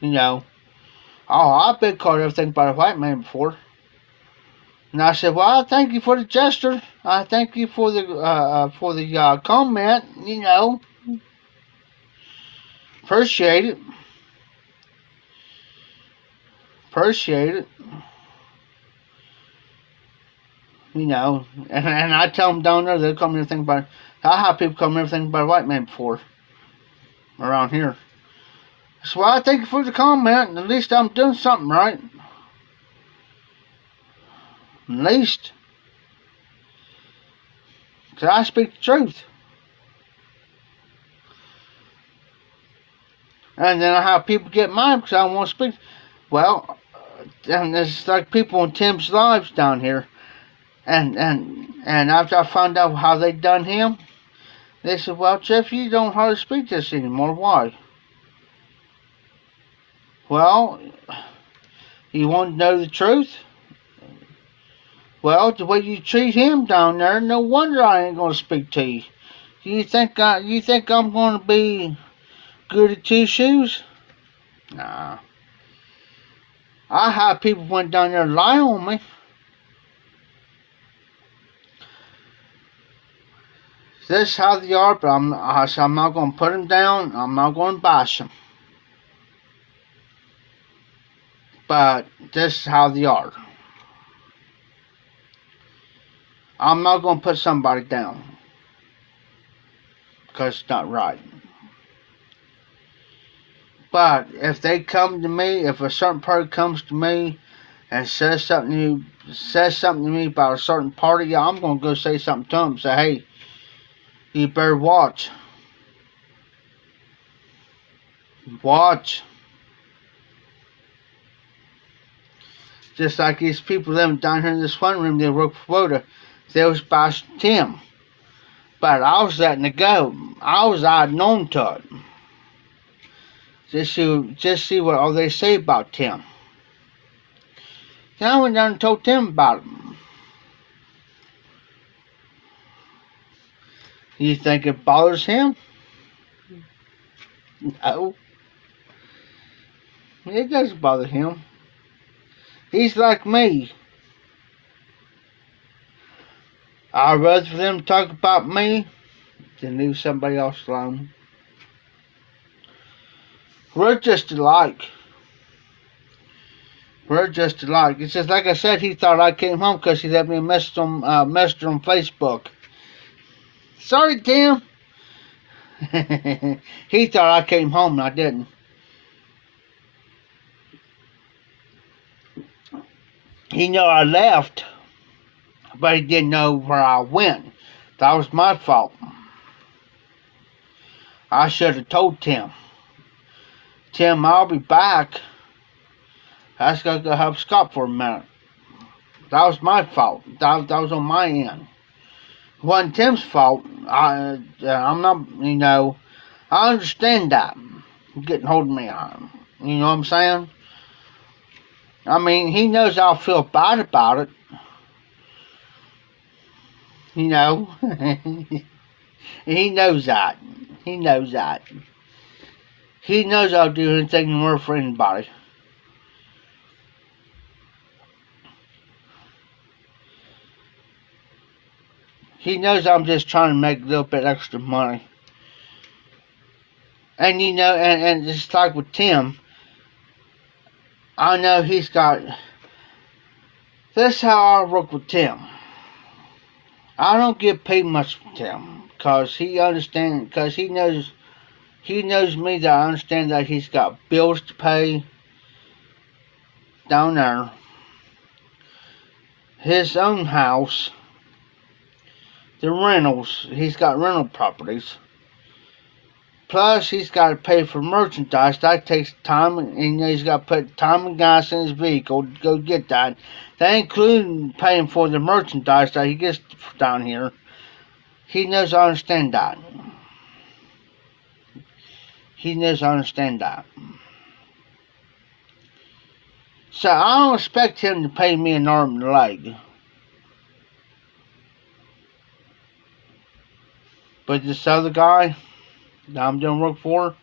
You know. Oh, I've been called everything by a white man before. And I said, well, I thank you for the gesture. I thank you for the comment. You know, appreciate it. You know, and I tell them down there, they'll call me everything by. I have people call me everything by a white man before. Around here. So I thank you for the comment. At least I'm doing something right. At least. Because I speak the truth. And then I have people get mad because I don't want to speak. Well, and it's like people in Tim's lives down here. And after I found out how they done him, they said, well, Jeff, you don't hardly speak this anymore. Why? Well, you want to know the truth? Well, the way you treat him down there, no wonder I ain't going to speak to you. You think I'm going to be good at two shoes? Nah. I have people went down there and lie on me. This is how they are, but I'm not going to put them down. I'm not going to bash them. But this is how they are. I'm not going to put somebody down. Because it's not right. But if they come to me, if a certain person comes to me and says something to me about a certain party, I'm going to go say something to them. Say, hey, you better watch. Watch. Just like these people living down here in this one room, they work for Woda. They was bashing Tim. But I was letting it go. I was adding on to it. Just see what all they say about Tim. Then I went down and told Tim about him. You think it bothers him? No. It doesn't bother him. He's like me. I'd rather for them to talk about me than leave somebody else alone. We're just alike. We're just alike. It's just like I said, he thought I came home because he left me a message on Facebook. Sorry, Tim. He thought I came home and I didn't. He knew I left, but he didn't know where I went. That was my fault. I should have told Tim. Tim, I'll be back. I just gotta go help Scott for a minute. That was my fault. That was on my end. It wasn't Tim's fault. I'm not, I understand that. Getting hold of me. You know what I'm saying? I mean, he knows I'll feel bad about it. You know? He knows that. He knows that. He knows I'll do anything more for anybody. He knows I'm just trying to make a little bit extra money. And and just like with Tim, I know he's got, this is how I work with Tim. I don't get paid much from Tim, because he understands, because he knows me, that I understand that he's got bills to pay down there. His own house, the rentals, he's got rental properties. Plus, he's got to pay for merchandise. That takes time, and he's got to put time and gas in his vehicle to go get that. That includes paying for the merchandise that he gets down here. He knows I understand that. He knows I understand that. So I don't expect him to pay me an arm and a leg. But this other guy that I'm doing work for,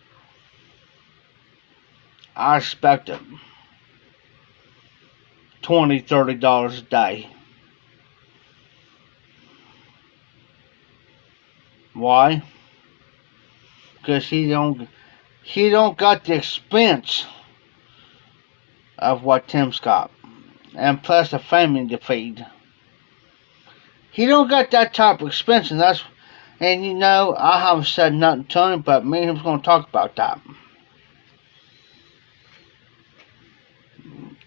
I expect it. $20, $30 a day. Why? Because he don't got the expense of what Tim's got, and plus a family to feed. He don't got that type of expense, and I haven't said nothing to him, but me and him's going to talk about that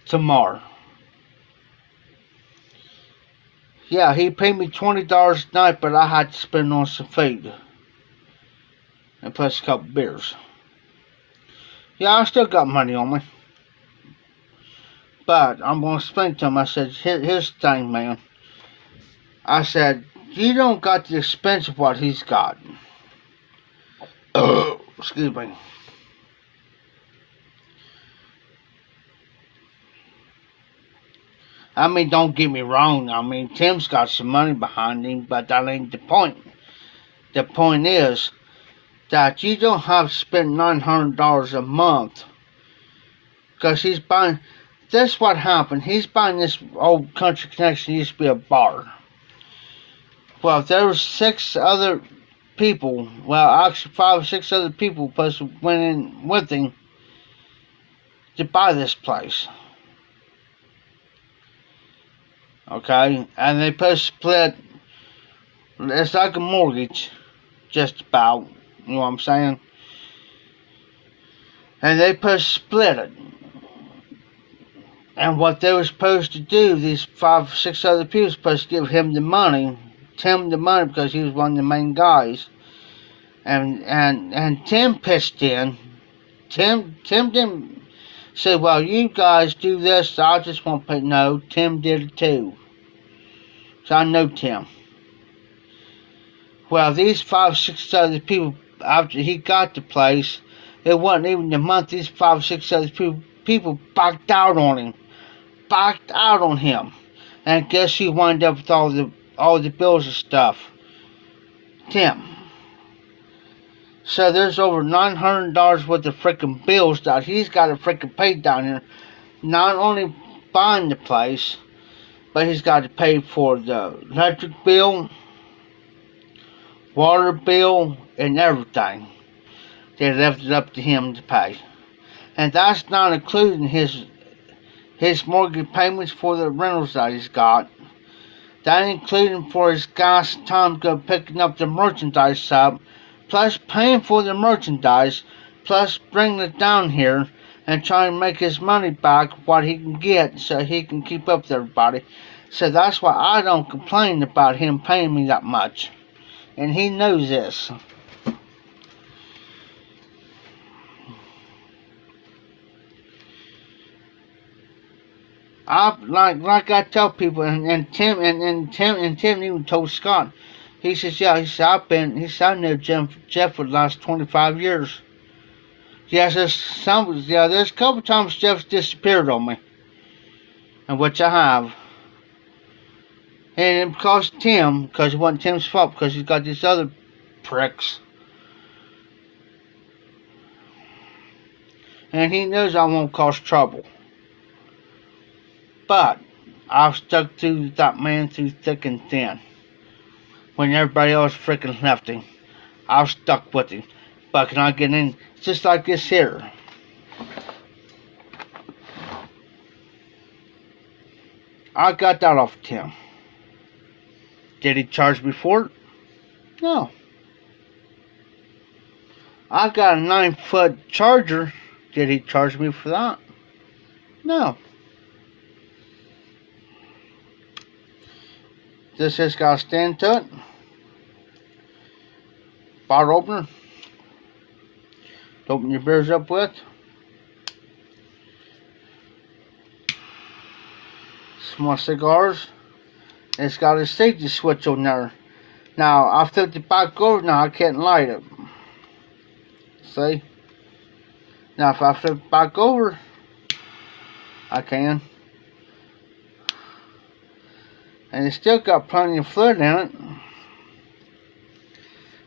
tomorrow. Yeah, he paid me $20 a night, but I had to spend on some food. And plus a couple beers. Yeah, I still got money on me. But I'm going to explain to him. I said, here's the thing, man. I said, you don't got the expense of what he's got. Excuse me. I mean, don't get me wrong. I mean, Tim's got some money behind him, but that ain't the point. The point is that you don't have to spend $900 a month, because he's buying. This is what happened. He's buying this old Country Connection. Used to be a bar. Well, there were 6 other people. Well, actually 5 or 6 other people plus went in with him to buy this place. Okay, and they put a split. It's like a mortgage, just about. You know what I'm saying? And they put split it. And what they were supposed to do, these 5 or 6 other people were supposed to give him the money, Tim the money, because he was one of the main guys. And Tim pitched in. Tim didn't say, well, you guys do this, I just won't pay. No, Tim did it too. So I know Tim. Well, these 5 or 6 other people, after he got the place, it wasn't even a month, these 5 or 6 other people backed out on him. Backed out on him. And guess who wound up with all the bills and stuff? Tim. So there's over $900 worth of freaking bills that he's got to freaking pay down here. Not only buying the place, but he's got to pay for the electric bill, water bill, and everything. They left it up to him to pay. And that's not including his mortgage payments for the rentals that he's got. That ain't including for his gas and time to go picking up the merchandise up, plus paying for the merchandise, plus bringing it down here and trying to make his money back, what he can get, so he can keep up with everybody. So that's why I don't complain about him paying me that much. And he knows this. Like I tell people, and Tim even told Scott. He says, yeah, I know Jeff for the last 25 years. Yes, there's a couple times Jeff's disappeared on me, and which I have. And because it wasn't Tim's fault, because he's got these other pricks. And he knows I won't cause trouble. But I've stuck to that man through thick and thin. When everybody else freaking left him, I've stuck with him. But can I get in? Just like this here. I got that off Tim. Did he charge me for it? No. I got a 9-foot charger. Did he charge me for that? No. This has got a stand to it. Bottle opener. To open your beers up with. Some more cigars. It's got a safety switch on there. Now, I flipped it back over. Now, I can't light it. See? Now, if I flip it back over, I can. And it's still got plenty of fluid in it.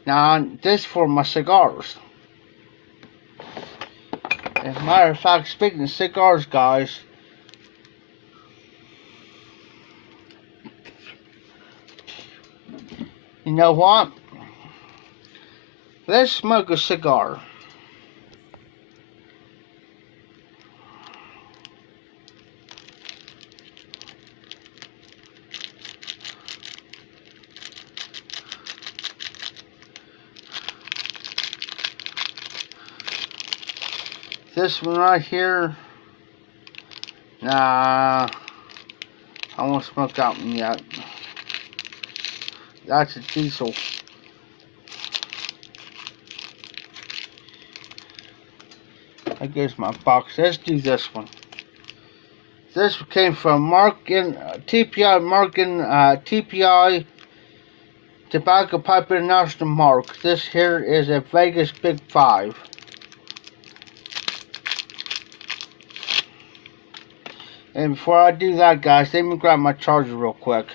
Now, this is for my cigars. As a matter of fact, speaking of cigars, guys, you know what? Let's smoke a cigar. This one right here, nah, I won't smoke that one yet. That's a diesel. That goes my box. Let's do this one. This came from TPI Tobacco Pipe International Mark. This here is a Vegas Big 5. And before I do that, guys, let me grab my charger real quick.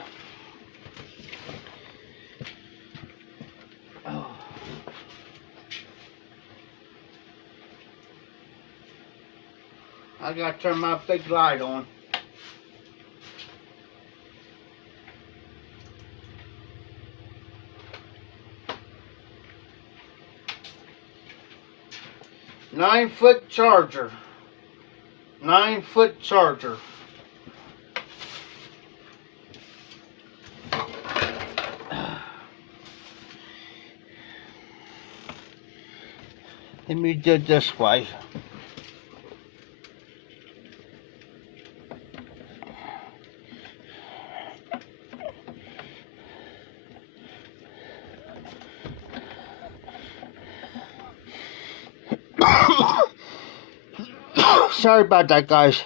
I gotta turn my big light on. Nine-foot charger. 9-foot charger. Let me do it this way. Sorry about that, guys.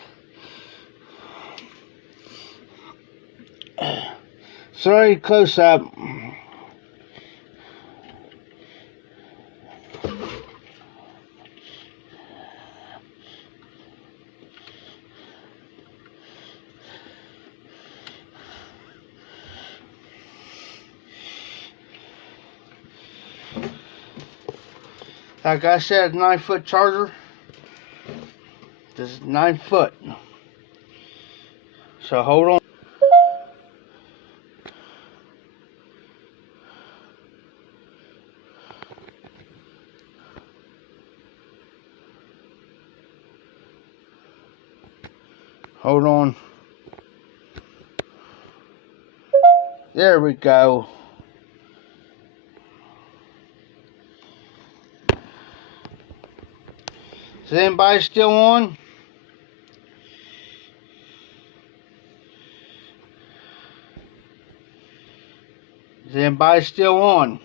Sorry, close up. Like I said, 9-foot charger. This is 9 foot. So hold on. There we go. Is anybody still on? Is anybody still on?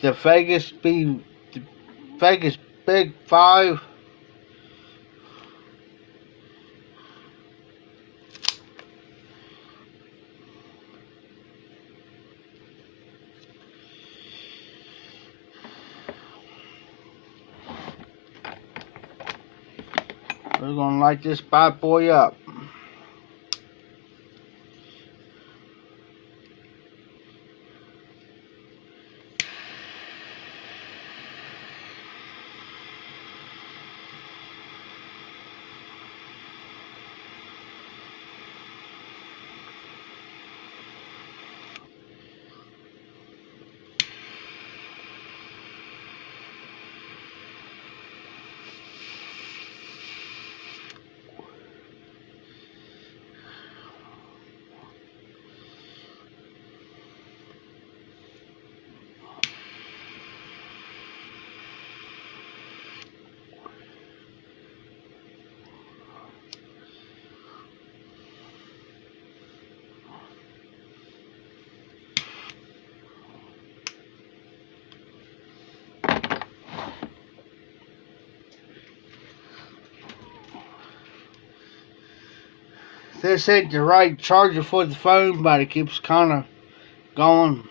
The Vegas Big Five. We're gonna light this bad boy up. This ain't the right charger for the phone, but it keeps kind of going.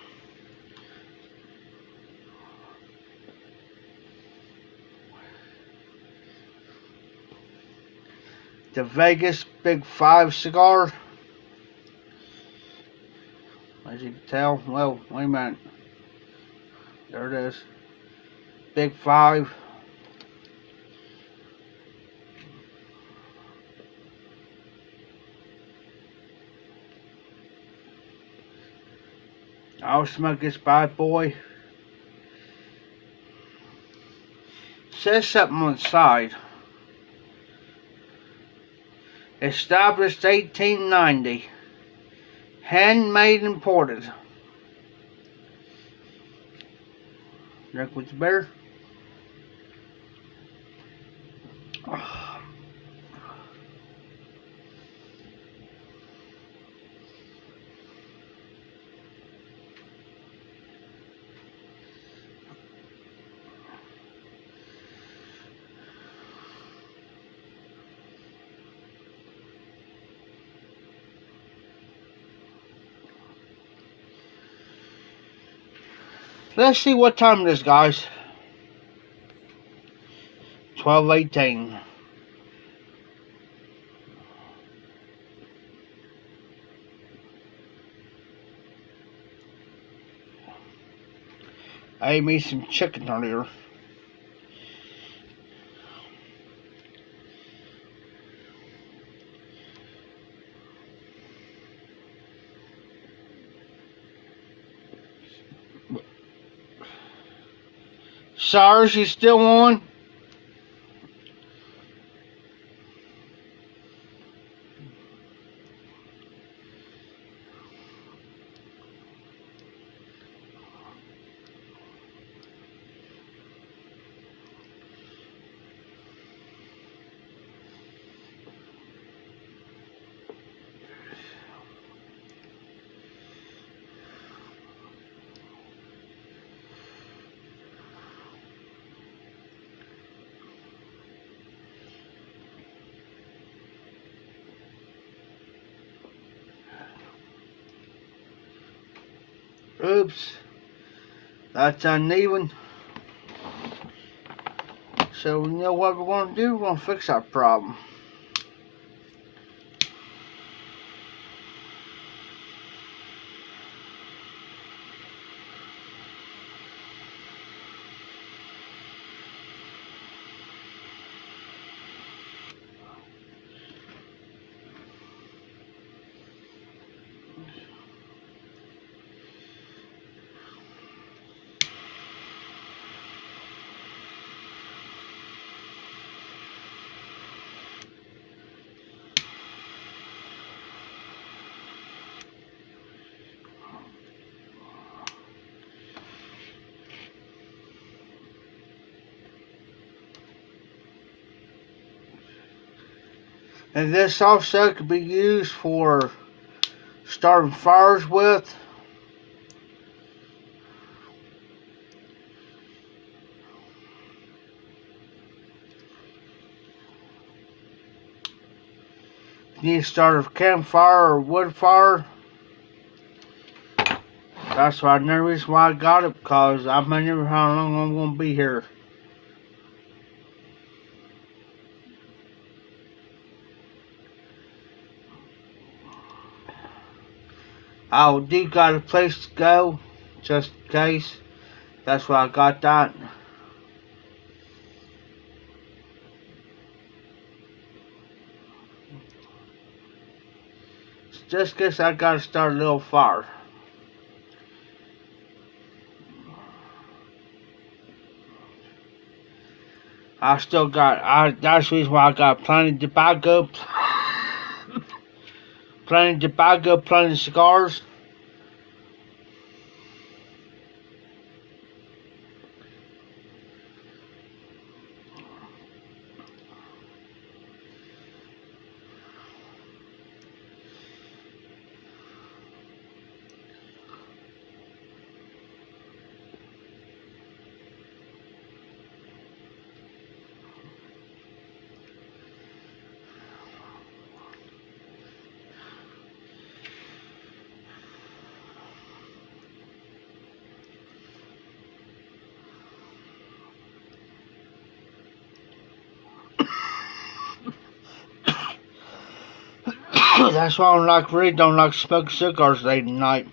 The Vegas Big Five cigar. As you can tell, well, wait a minute. There it is. Big Five. I'll smoke this bad boy. Says something on the side. Established 1890. Handmade imported. Drink with the beer. Let's see what time it is, guys. 12:18. I ate me some chicken earlier. SARS, you still on? Oops, that's uneven. So you know what we're going to do? We're going to fix that problem. And this also could be used for starting fires with. You need to start a campfire or wood fire. That's why another reason why I got it, because I may never how long I'm going to be here. I do got a place to go, just in case. That's why I got that. Just in case I got to start a little fire. I still got, that's the reason why I got plenty of tobacco, plenty of cigars. That's why I really don't like smoking cigars late at night.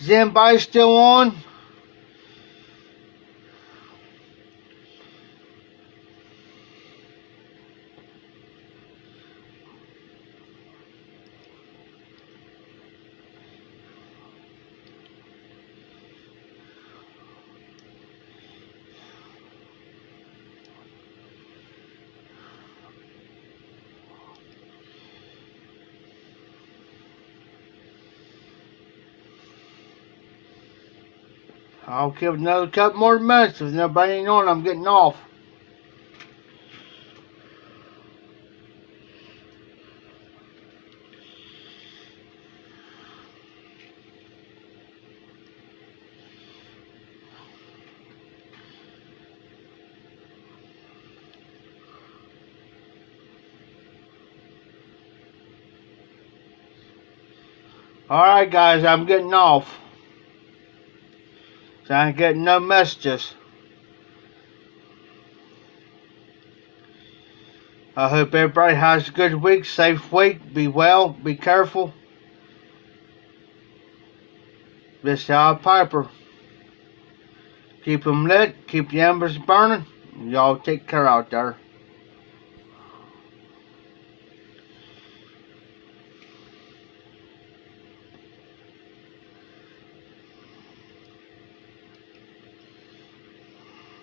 Is anybody still on? I'll give another couple more minutes. If nobody ain't on, I'm getting off. Alright guys, I'm getting off. So I ain't getting no messages. I hope everybody has a good week, safe week, be well, be careful. This is Al Piper. Keep them lit, keep the embers burning. Y'all take care out there.